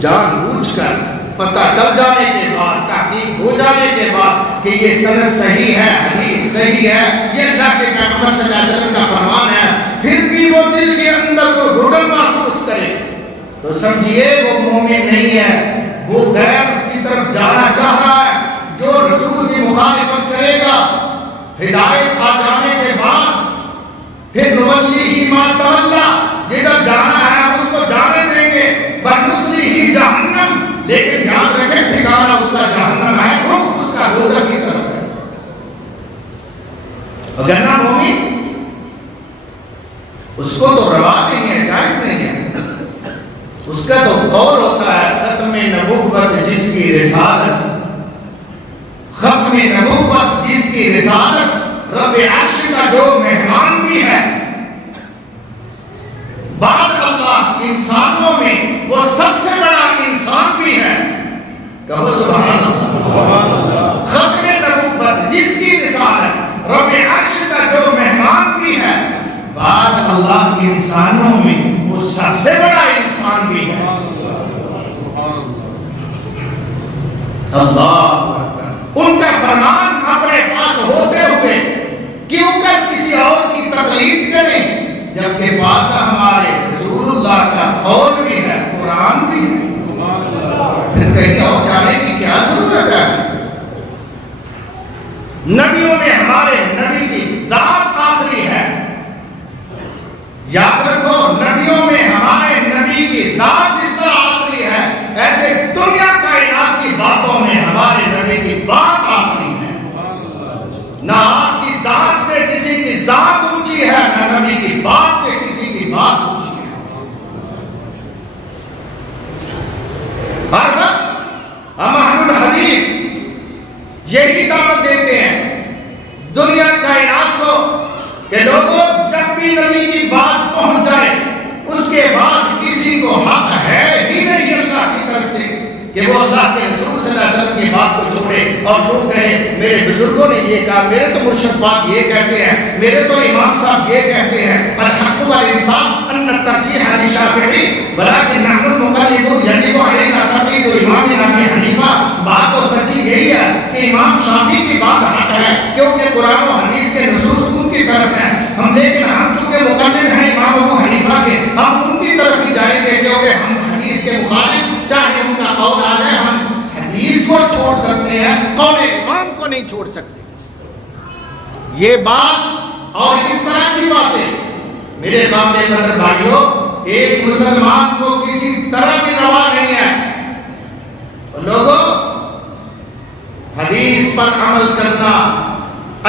جان بوجھ کر پتہ چل جانے کے بعد، تحقیق ہو جانے کے بعد کہ یہ سند صحیح ہے، حدیث صحیح ہے، یہ اللہ کے پیغمبر صلی اللہ علیہ وسلم کا فرمان ہے، پھر بھی وہ دل کے اندر کو گھٹن محسوس کرے تو سمجھیے وہ مومن نہیں ہے، وہ غیر کی طرف جانا چاہ رہا ہے۔ جو رسول کی مخالفت کرے گا ہدایت آ جانے کے بعد، پھر نولی ما تولا، جدھر جانا ہے ہم اس کو جانے دیں گے، بنصلی جہنم، لیکن یاد رکھیں ٹھکانہ اس کا جہنم ہے، رخ اس کا دوزخ کی طرف ہے۔ اگر نہ مومن، اس کو تو روا نہیں ہے، جائز نہیں ہے، اس کا تو قول ہوتا ہے ختم نبوت جس کی رسالت، ختم نبوت جس کی رسالت رب عرش کا جو مہمان بھی ہے، بعد اللہ انسانوں میں وہ سب سے بڑا انسان بھی ہے. کہو سبحان اللہ. ختم نبوت جس کی رسالت رب عرش کا جو مہمان بھی ہے، بعد اللہ انسانوں میں وہ سب سے بڑا انسان بھی ہے. اللہ ان کا فرمان اپنے پاس ہوتے ہوئے کیوں کر کسی اور کی تقلید کریں جبکہ پاس ہمارے رسول اللہ کا قول بھی ہے، قرآن بھی ہے. پھر کہیں اور جانے کی کیا ضرورت ہے؟ نبیوں میں ہمارے نبی کی ذات آخری ہے. یاد رکھو، نبیوں میں ہمارے نبی کی ذات جس طرح آخری ہے، ایسے دنیا کائنات کی باتوں میں ہمارے نبی کی بات آخری ہے. نہ آپ کی ذات سے کسی کی ذات اونچی ہے، نہ نبی کی بات سے کسی کی بات اونچی ہے. ہر وقت ہم اہل الحدیث یہی دعوت دیتے ہیں دنیا کائنات کو کہ لوگوں جب بھی نبی کی بات پہنچ جائے اس کے بعد کسی کو حق ہے ہی نہیں اللہ کی طرف سے کہ وہ اللہ کے رسول صلی اللہ علیہ وسلم کی بات کو چھوڑے اور لوگ کہیں میرے بزرگوں نے یہ کہا، میرے تو مرشد پاک یہ کہتے ہیں، میرے تو امام صاحب یہ کہتے ہیں. الحق والانصاف ان الترجیح للشافعی ولكن نحن المقلدون يجب علينا تقليد امامنا ابي حنیفہ. بات تو سچی یہی ہے کہ امام شافعی کی بات حق ہے کیونکہ قرآن و حدیث کے نصوص ان کی طرف ہیں. ہم لیکن ہم چونکہ مقلد ہیں امام ابو حنیفہ کے، ہم ان کی طرف ہی جائیں گے کیونکہ ہم حدیث کے مخالف چاہے ان کا قول آ جائے ہم حدیث کو چھوڑ سکتے ہیں، قول امام کو نہیں چھوڑ سکتے. یہ بات اور اس طرح کی باتیں میرے قابل قدر بھائیوں ایک مسلمان کو کسی طرح بھی روا نہیں ہے. لوگوں حدیث پر عمل کرنا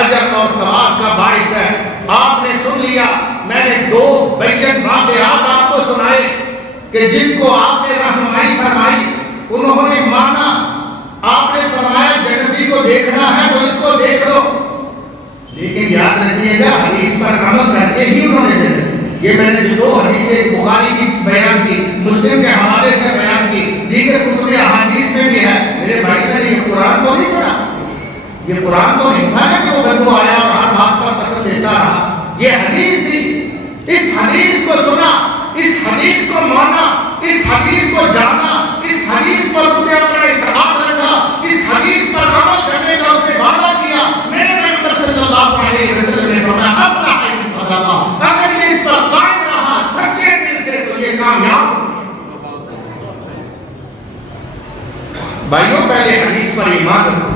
اجر اور ثواب کا باعث ہے. آپ نے سن لیا، میں نے 2 بیان واقعات آپ کو سنائے کہ جن کو آپ نے رہنمائی فرمائی، انہوں نے مانا. آپ نے فرمایا جنتی کو دیکھنا ہے تو اس کو دیکھ لو، لیکن یاد رکھیے گا حدیث پر عمل کر کے ہی انہوں نے جنت. یہ میں نے جو 2 حدیثیں بخاری کی بیان کی، مسلم کے حوالے سے بیان کی، دیگر کتب احادیث میں بھی ہے. میرے بھائی نے یہ قرآن تو نہیں پڑھا، یہ قرآن تو نہیں تھا کہ وہ بدو آیا اور ہر بات پر قسم دیتا رہا. یہ حدیث تھی. اس حدیث کو سنا، اس حدیث کو مانا، اس حدیث کو جانا، اس حدیث پر اس نے اپنا اعتقاد رکھا، اس حدیث پر عمل کرنے کا اس نے وعدہ کیا. میرے پیغمبر صلی اللہ علیہ وسلم نے فرمایا اپنا اگر یہ اس پر قائم رہا سچے دل سے تو یہ کامیاب. بھائیوں پہلے حدیث پر ایمان رکھو.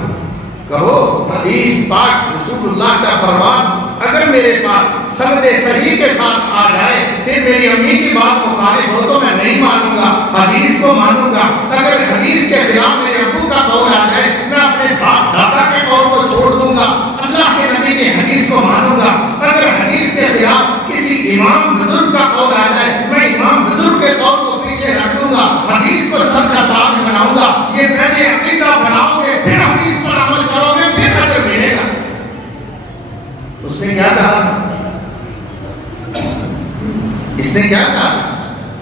کہو حدیث پاک رسول اللہ کا فرمان اگر میرے پاس سند صحیح کے ساتھ آ جائے، پھر میری امی کی بات مخالف ہو تو میں نہیں مانوں گا، حدیث کو مانوں گا. اگر حدیث کے خلاف میرے ابو کا قول آ جائے میں اپنے باپ دادا کے قول کو چھوڑ دوں گا، اللہ کے نبی کی حدیث کو مانوں گا. اگر حدیث کے خلاف کسی امام بزرگ کا قول آ جائے میں امام بزرگ کے قول کو پیچھے رکھ دوں گا، حدیث کو سر کا تاج بناؤں گا. یہ پہلے عقیدہ بناؤ گے پھر حدیث پر عمل کرو گے پھر اجر ملے گا. اس نے کیا کہا؟ اس نے کیا کہا؟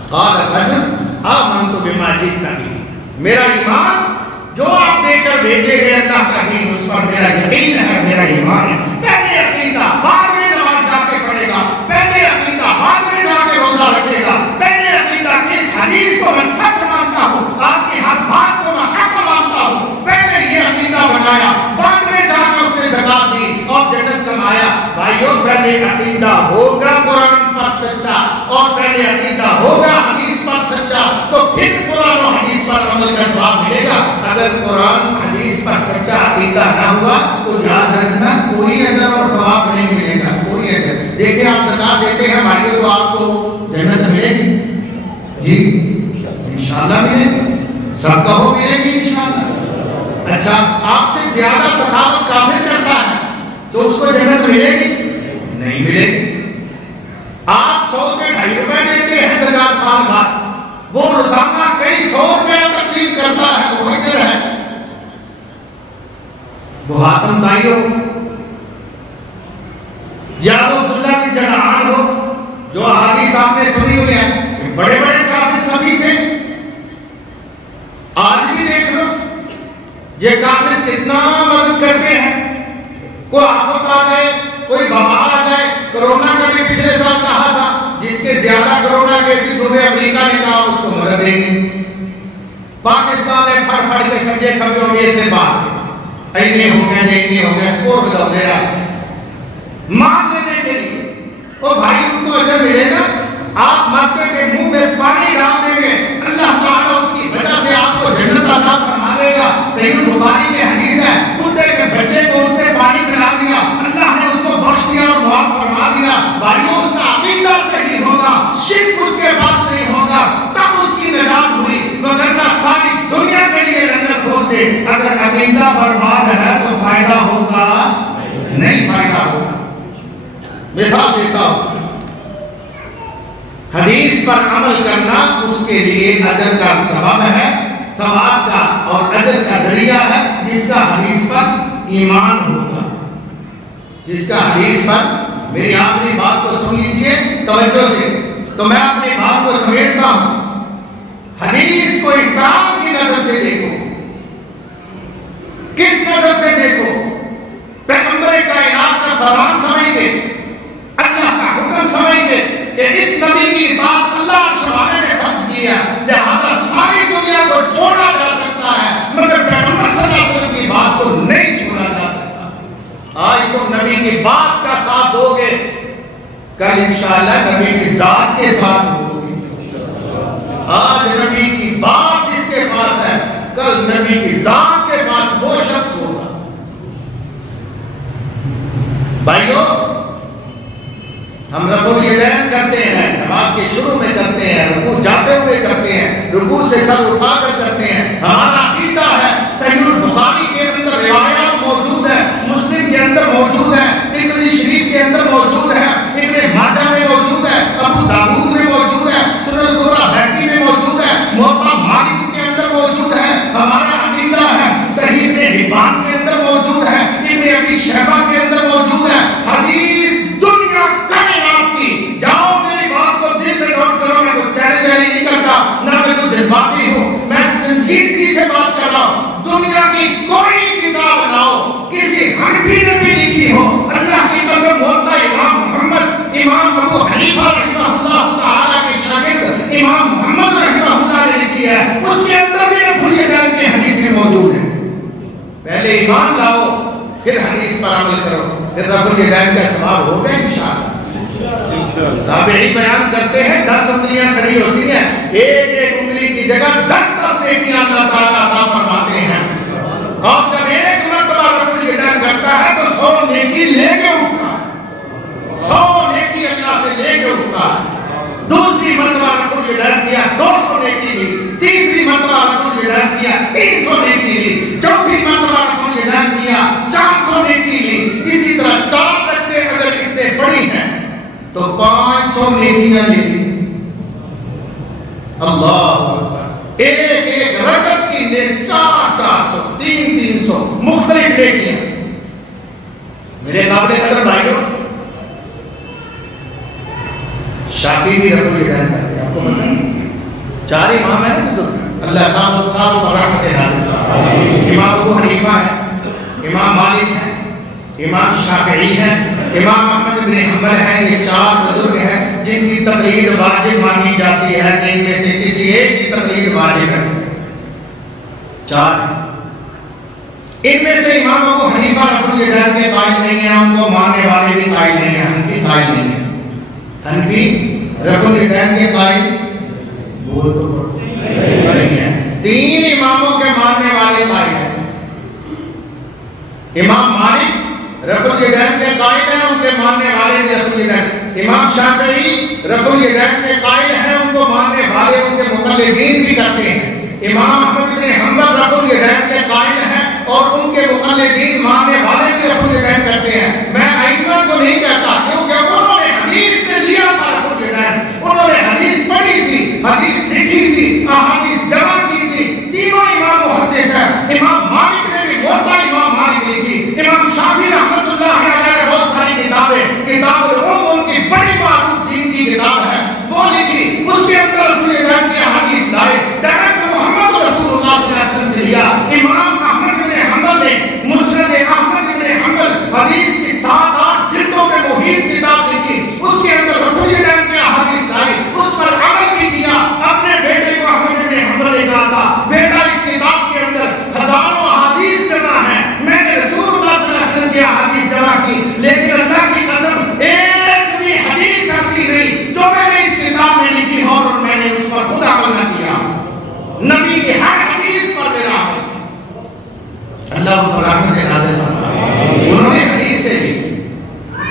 قال الرجل آمنت بما جئت به. میرا ایمان جو آپ دے کر بھیجے گئے اللہ کا دین اس پر میرا یقین ہے، میرا ایمان ہے. پہلے عقیدہ بعد میں نماز جا کے پڑھے گا، پہلے عقیدہ بعد میں جا کے روزہ رکھے گا. پہلے عقیدہ اس حدیث کو میں سچ مانتا ہوں، آپ کی ہر بات کو میں حق مانتا ہوں. پہلے یہ عقیدہ بنایا، بعد میں جا کے اس نے زکات دی اور جنت کمایا. بھائیوں پہلے عقیدہ ہوگا قرآن پر سچا اور پہلے عقیدہ ہوگا حدیث پر سچا تو پھر قرآن و حدیث پر عمل کا ثواب ملے گا. اگر قرآن حدیث پر سچا عقیدہ نہ ہوا تو یاد رکھنا کوئی اجر اور ثواب نہیں ملے گا، کوئی اجر. دیکھیں آپ زکات دیتے ہیں بھائیوں تو آپ کو جنت ملے گی جی انشاءاللہ ملے گی، سب کا ہو ملے گی انشاءاللہ. اچھا آپ سے زیادہ سخاوت کافر کرتا ہے تو اس کو جنت ملے گی؟ نہیں ملے گی. آپ 100 کے 2.5 روپے دیتے ہیں زکات سال بعد، وہ روزانہ کئی 100 روپے تقسیم کرتا ہے، وہ اجر ہے. وہ حاتم تائی ہو یا وہ عبداللہ کی جناحان ہو جو احادیث احادیث آپ نے سنی ہوئی ہیں، بڑے بڑے کافر سبھی تھے. آج بھی دیکھ لو یہ کافر کتنا مدد کرتے ہیں. کوئی آفت آ جائے، کوئی بہار آ جائے، کرونا کا بھی پچھلے سال کہا تھا جس کے زیادہ کرونا کیسز ہوئے امریکہ نے کہا اس کو مدد دیں گے. پاکستان نے پھڑ پھڑ کے سنجے کھبیوں میں تھے بات اینے ہو گئے اینے ہو گئے سکور بدل دے رہا مان لینے کے لیے. تو بھائی ان کو اجر ملے گا. آپ مرتے کے منہ میں پانی ڈال دیں گے، اللہ تعالیٰ اس کی وجہ سے آپ کو جنت عطا فرما دے گا. صحیح البخاری میں حدیث ہے، کتے کے بچے کو اس نے پانی پلا دیا، اللہ نے اس کو بخش دیا اور معاف فرما دیا. بھائیو اس کا عقیدہ صحیح ہوگا، شرک اس کے پاس نہیں ہوگا، تب اس کی نجات ہوئی. وگرنہ ساری دنیا کے لیے لنگر کھول دے، اگر عقیدہ برباد ہے تو فائدہ ہوگا نہیں فائدہ ہوگا. مثال دیتا ہوں، حدیث پر عمل کرنا اس کے لیے اجر کا سبب ہے، ثواب کا اور اجر کا ذریعہ ہے. جس کا حدیث پر ایمان ہوگا، جس کا حدیث پر، میری آخری بات کو سن لیجئے توجہ سے، تو میں اپنی بات کو سمیٹتا ہوں. حدیث کو احترام کی نظر سے دیکھو. کس نظر سے دیکھو؟ پیغمبر کائنات کا فرمان سمجھ کے، اللہ کا حکم سمجھ کے کہ اس نبی کی بات اللہ شمانے نے فرض کی ہے، لہذا ساری دنیا کو چھوڑا جا سکتا ہے مگر پیغمبر صلی اللہ علیہ وسلم کی بات کو نہیں چھوڑا جا سکتا. آج تم نبی کی بات کا ساتھ دو گے، کل انشاءاللہ نبی کی ذات کے ساتھ دو گے. آج نبی کی بات جس کے پاس ہے، کل نبی کی ذات کے پاس وہ شخص ہوگا. بھائیو ہم رفع الیدین کرتے ہیں، نماز کے شروع میں کرتے ہیں، رکوع جاتے ہوئے کرتے ہیں، رکوع سے سر اٹھا کر کرتے ہیں. ہمارا عقیدہ ہے، صحیح البخاری کے اندر روایات موجود ہے، مسلم کے اندر موجود ہے، ترمذی شریف کے اندر موجود ہے، ابن ماجہ میں موجود ہے، ابو داؤد میں موجود ہے، سنن الکبریٰ بہقی میں موجود ہے، موطا مالک کے اندر موجود ہے. ہمارا عقیدہ ہے صحیح ابن حبان کے اندر موجود ہے، ابن ابی شیبہ کے اندر موجود ہے. حدیث دنیا کائنات کی، جاؤ میری بات کو دل میں نوٹ کرو. میں کچھ چہرے پہ نہیں کرتا، نہ میں کچھ جذباتی ہوں، میں سنجیدگی سے بات کر رہا ہوں. دنیا کی کوئی کتاب لاؤ کسی حنفی نے بھی لکھی ہو، اللہ کی قسم موطا امام محمد، امام ابو حنیفہ رحمہ اللہ تعالیٰ کے شاگرد امام محمد رحمہ اللہ نے لکھی ہے، اس کے اندر بھی رفع الیدین کی حدیثیں موجود ہیں. پہلے ایمان لاؤ پھر حدیث پر عمل کرو، پھر رفع الیدین کا ثواب ہوگا انشاءاللہ. تابعی بیان کرتے ہیں 10 انگلیاں کھڑی ہوتی ہیں، ایک ایک انگلی کی جگہ 10 نیکیاں اللہ تعالیٰ عطا فرماتے ہیں. اور جب ایک مرتبہ رفع الیدین کرتا ہے تو 100 نیکی لے کے اٹھتا ہے، 100 نیکی اللہ سے لے کے اٹھتا ہے. دوسری مرتبہ رفع الیدین کیا 200 نیکی لی، تیسری مرتبہ رفع الیدین کیا 300 نیکی لی، چوتھی مرتبہ رفع الیدین کیا 400 نیکی لی. اسی طرح 4 رکعتیں اگر اس نے پڑھی ہیں تو 500 نیکیاں لے لی. اللہ اکبر. ایک ایک رکعت کی نے 400 300 مختلف نیکیاں. میرے قابل قدر بھائیوں، شافعی بھی رفع الیدین کرتے ہیں. آپ کو پتہ ہے 4 امام ہیں نا بزرگ، اللہ صاحب و رحمت نازل. امام ابو حنیفہ ہے، امام مالک ہے، امام شافعی ہے، امام احمد بن حنبل ہیں. یہ 4 بزرگ ہیں جن کی تقلید واجب مانی جاتی ہے کہ ان میں سے کسی ایک کی تقلید واجب ہے. 4 ان میں سے امام ابو حنیفہ رفع الیدین کے قائل نہیں ہیں، ان کو ماننے والے بھی قائل نہیں ہیں، حنفی قائل نہیں ہیں. حنفی رفع الیدین کے قائل بول تو نہیں ہے. 3 اماموں کے ماننے والے قائل ہیں. امام مالک رفع الیدین کے قائل ہیں، ان کے ماننے والے بھی رفع الیدین. امام شافعی رفع الیدین کے قائل ہیں، ان کو ماننے والے ان کے مقلدین بھی کرتے ہیں. امام احمد بن حنبل رفع الیدین کے قائل ہیں اور ان کے مقلدین ماننے والے بھی رفع الیدین کرتے ہیں. میں ائمہ کو نہیں کہتا کیونکہ انہوں نے حدیث سے لیا تھا رفع الیدین، انہوں نے حدیث پڑھی تھی، حدیث لکھی تھی، احادیث جمع کی تھی. تینوں امام محدث ہیں. امام مالک نے بھی موطا امام مالک لکھی، امام شافعی رحمۃ اللہ علیہ نے بہت ساری کتابیں، کتاب العلوم ان کی بڑی معروف دین کی کتاب ہے.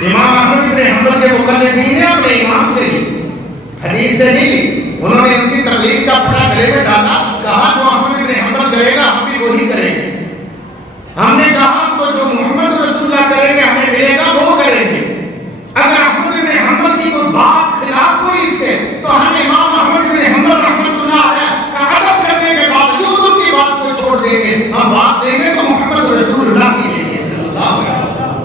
امام احمد بن حنبل کے مقلدین نے اپنے امام سے لی، حدیث سے نہیں لی، انہوں نے ان کی تقلید کا پڑا گلے میں ڈالا، کہا جو احمد بن حنبل کرے گا ہم بھی وہی کریں گے، ہم نے کہا ہم تو جو محمد رسول اللہ کریں گے ہمیں ملے گا وہ کریں گے، اگر احمد بن حنبل کی کوئی بات خلاف ہوئی اس سے تو ہم امام احمد بن حنبل رحمۃ اللہ علیہ کا ادب کرنے کے باوجود ان کی بات کو چھوڑ دیں گے، ہم بات دیں گے تو محمد رسول اللہ کی لیں گے صلی اللہ علیہ وسلم۔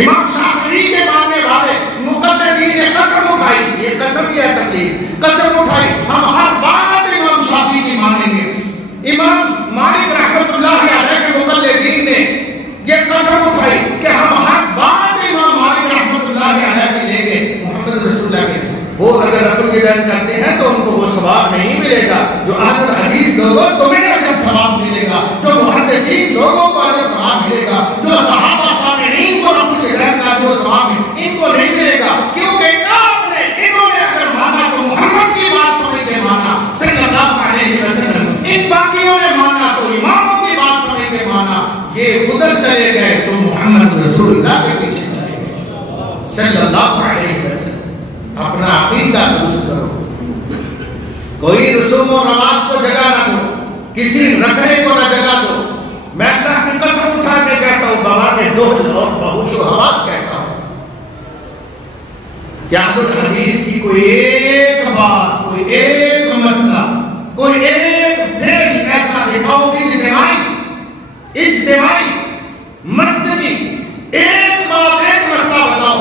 امام شافعی کے ماننے والے مقلدین نے قسم اٹھائی، یہ قسم ہی ہے تقلید، قسم اٹھائی ہم ہر بات امام شافعی کی مانیں گے۔ امام مالک رحمۃ اللہ علیہ کے مقلدین نے یہ قسم اٹھائی کہ ہم ہر بات امام مالک رحمۃ اللہ علیہ کی لیں گے، محمد رسول اللہ کے۔ وہ اگر رفع الیدین کرتے ہیں تو ان کو وہ ثواب نہیں ملے گا جو اہل الحدیث لوگوں تمہیں اجر ثواب ملے گا، جو محدثین لوگوں کو اجر ثواب ملے گا، جو صحابہ تابعین کو رفع الیدین کا جو ثواب ان کو نہیں ملے گا، کیونکہ انہوں نے اگر مانا تو محمد کی بات سمجھ کے مانا صلی اللہ علیہ وسلم، ان باقیوں نے مانا تو اماموں کی بات سمجھ کے مانا، یہ ادھر چلے گئے تو محمد رسول اللہ کے پیچھے چلے گئے صلی اللہ علیہ وسلم۔ اپنا عقیدہ درست کرو، کوئی رسوم و رواج کو جگہ نہ دو، کسی رکھنے کو نہ جگہ دو۔ میں اللہ کی قسم اٹھا کے کہتا ہوں، بابا کے دوہل اور بہوش و حواس کہتا ہوں کہ اہل الحدیث کی کوئی ایک بات، کوئی ایک مسئلہ، کوئی ایک فعل ایسا دکھاؤ کہ اجتماعی مسجدی ایک بات، ایک مسئلہ بتاؤ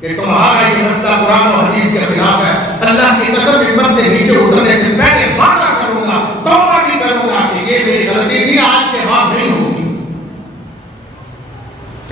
کہ تمہارا یہ مسئلہ قرآن و حدیث کے خلاف ہے، اللہ کی قسم ممبر سے نیچے اترنے سے پہلے وعدہ کروں گا، توبہ بھی کروں گا کہ یہ میری غلطی تھی، آج کے بعد نہیں ہوگی۔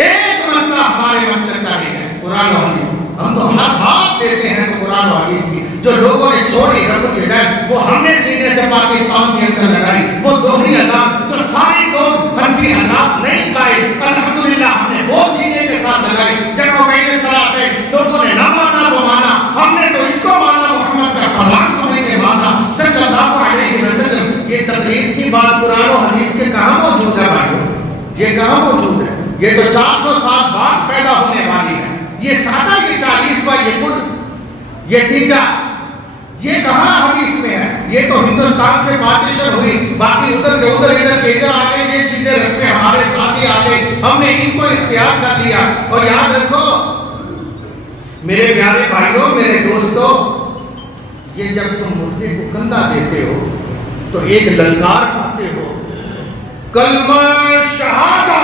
ایک مسئلہ ہمارے مسئلے کا ہی ہے، قرآن و حدیث۔ ہم تو ہر بات دیتے ہیں قرآن و حدیث کی، جو لوگوں نے چھوڑی رفع الیدین وہ ہم نے سینے سے پاکستان کے اندر لگائی، وہ دوہری اذان جو سارے لوگ حنفی حضرات نہیں قائل، الحمدللہ ہم نے وہ سینے کے ساتھ لگائی۔ جب وہ پہلے صلاۃ ہے لوگوں نے نہ مانا تو مانا، ہم نے تو اس کو مانا، محمد کا فرمان سمجھ کے مانا صلی اللہ علیہ وسلم۔ یہ تقریر کی بات قرآن و حدیث کے کہاں موجود ہے بھائیو؟ یہ کہاں موجود ہے؟ یہ تو 400 سال بعد پیدا ہونے والی ہے، یہ سادہ یہ 40واں یہ کل یہ تیجا یہ کہاں حدیث میں ہے؟ یہ تو ہندوستان سے پارٹیشن ہوئی، باقی ادھر کے ادھر، ادھر کے ادھر آ گئے، یہ چیزیں رسمیں ہمارے ساتھ ہی آ گئی، ہم نے ان کو اختیار کر لیا۔ اور یاد رکھو میرے پیارے بھائیوں، میرے دوستوں، یہ جب تم مردے کو کندھا دیتے ہو تو ایک للکار پاتے ہو، کلمہ شہادت،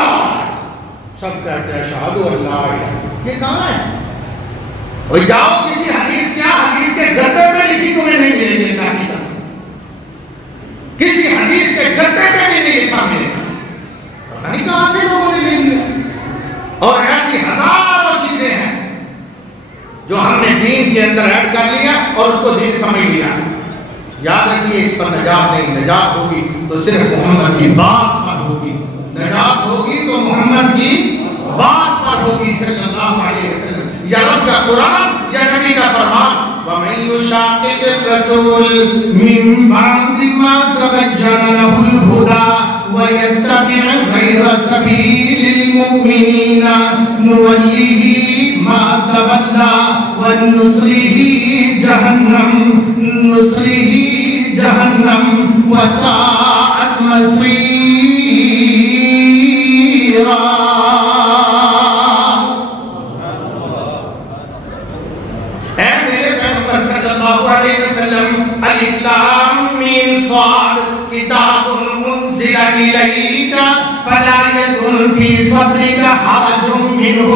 سب کہتے ہیں شہادو اللہ الہ، یہ کہاں ہے؟ اور جاؤ کسی حدیث کیا حدیث کے گدے میں لکھی تمہیں نہیں ملے گی، اللہ کی قسم کسی حدیث کے گدے میں بھی نہیں لکھا ملے گا، پتہ نہیں کہاں سے لوگوں نے لے لیا۔ اور ایسی ہزاروں چیزیں ہیں جو ہم نے دین کے اندر ایڈ کر لیا اور اس کو دین سمجھ لیا۔ یاد رکھیے اس پر نجات نہیں، نجات ہوگی تو صرف محمد کی بات پر ہوگی، نجات ہوگی تو محمد کی بات پر ہوگی صلی اللہ علیہ وسلم، یا رب کا قرآن یا نبی کا فرمان۔ وَمَن يُشَاقِقِ الرَّسُولَ مِن بَعْدِ مَا تَبَيَّنَ لَهُ الْهُدَىٰ وَيَتَّبِعْ غَيْرَ سَبِيلِ الْمُؤْمِنِينَ نُوَلِّهِ مَا تَوَلَّىٰ وَنُصْلِهِ جَهَنَّمَ وَسَاءَتْ مَصِيرًا۔ الف لام میم صاد کتاب منزل الیک فلا یکن فی صدرک حرج منه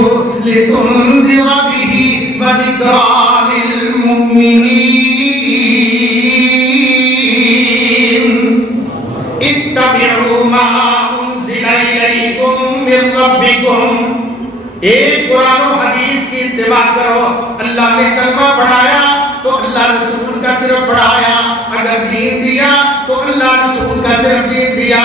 لتنذر به وذکریٰ للمؤمنین اتبعوا ما انزل الیکم من ربکم۔ ایک قرآن و حدیث کی اتباع کرو۔ اللہ نے کلمہ پڑھایا تو اللہ رسول کا صرف پڑھایا، اگر دین دیا تو اللہ رسول کا صرف دین دیا،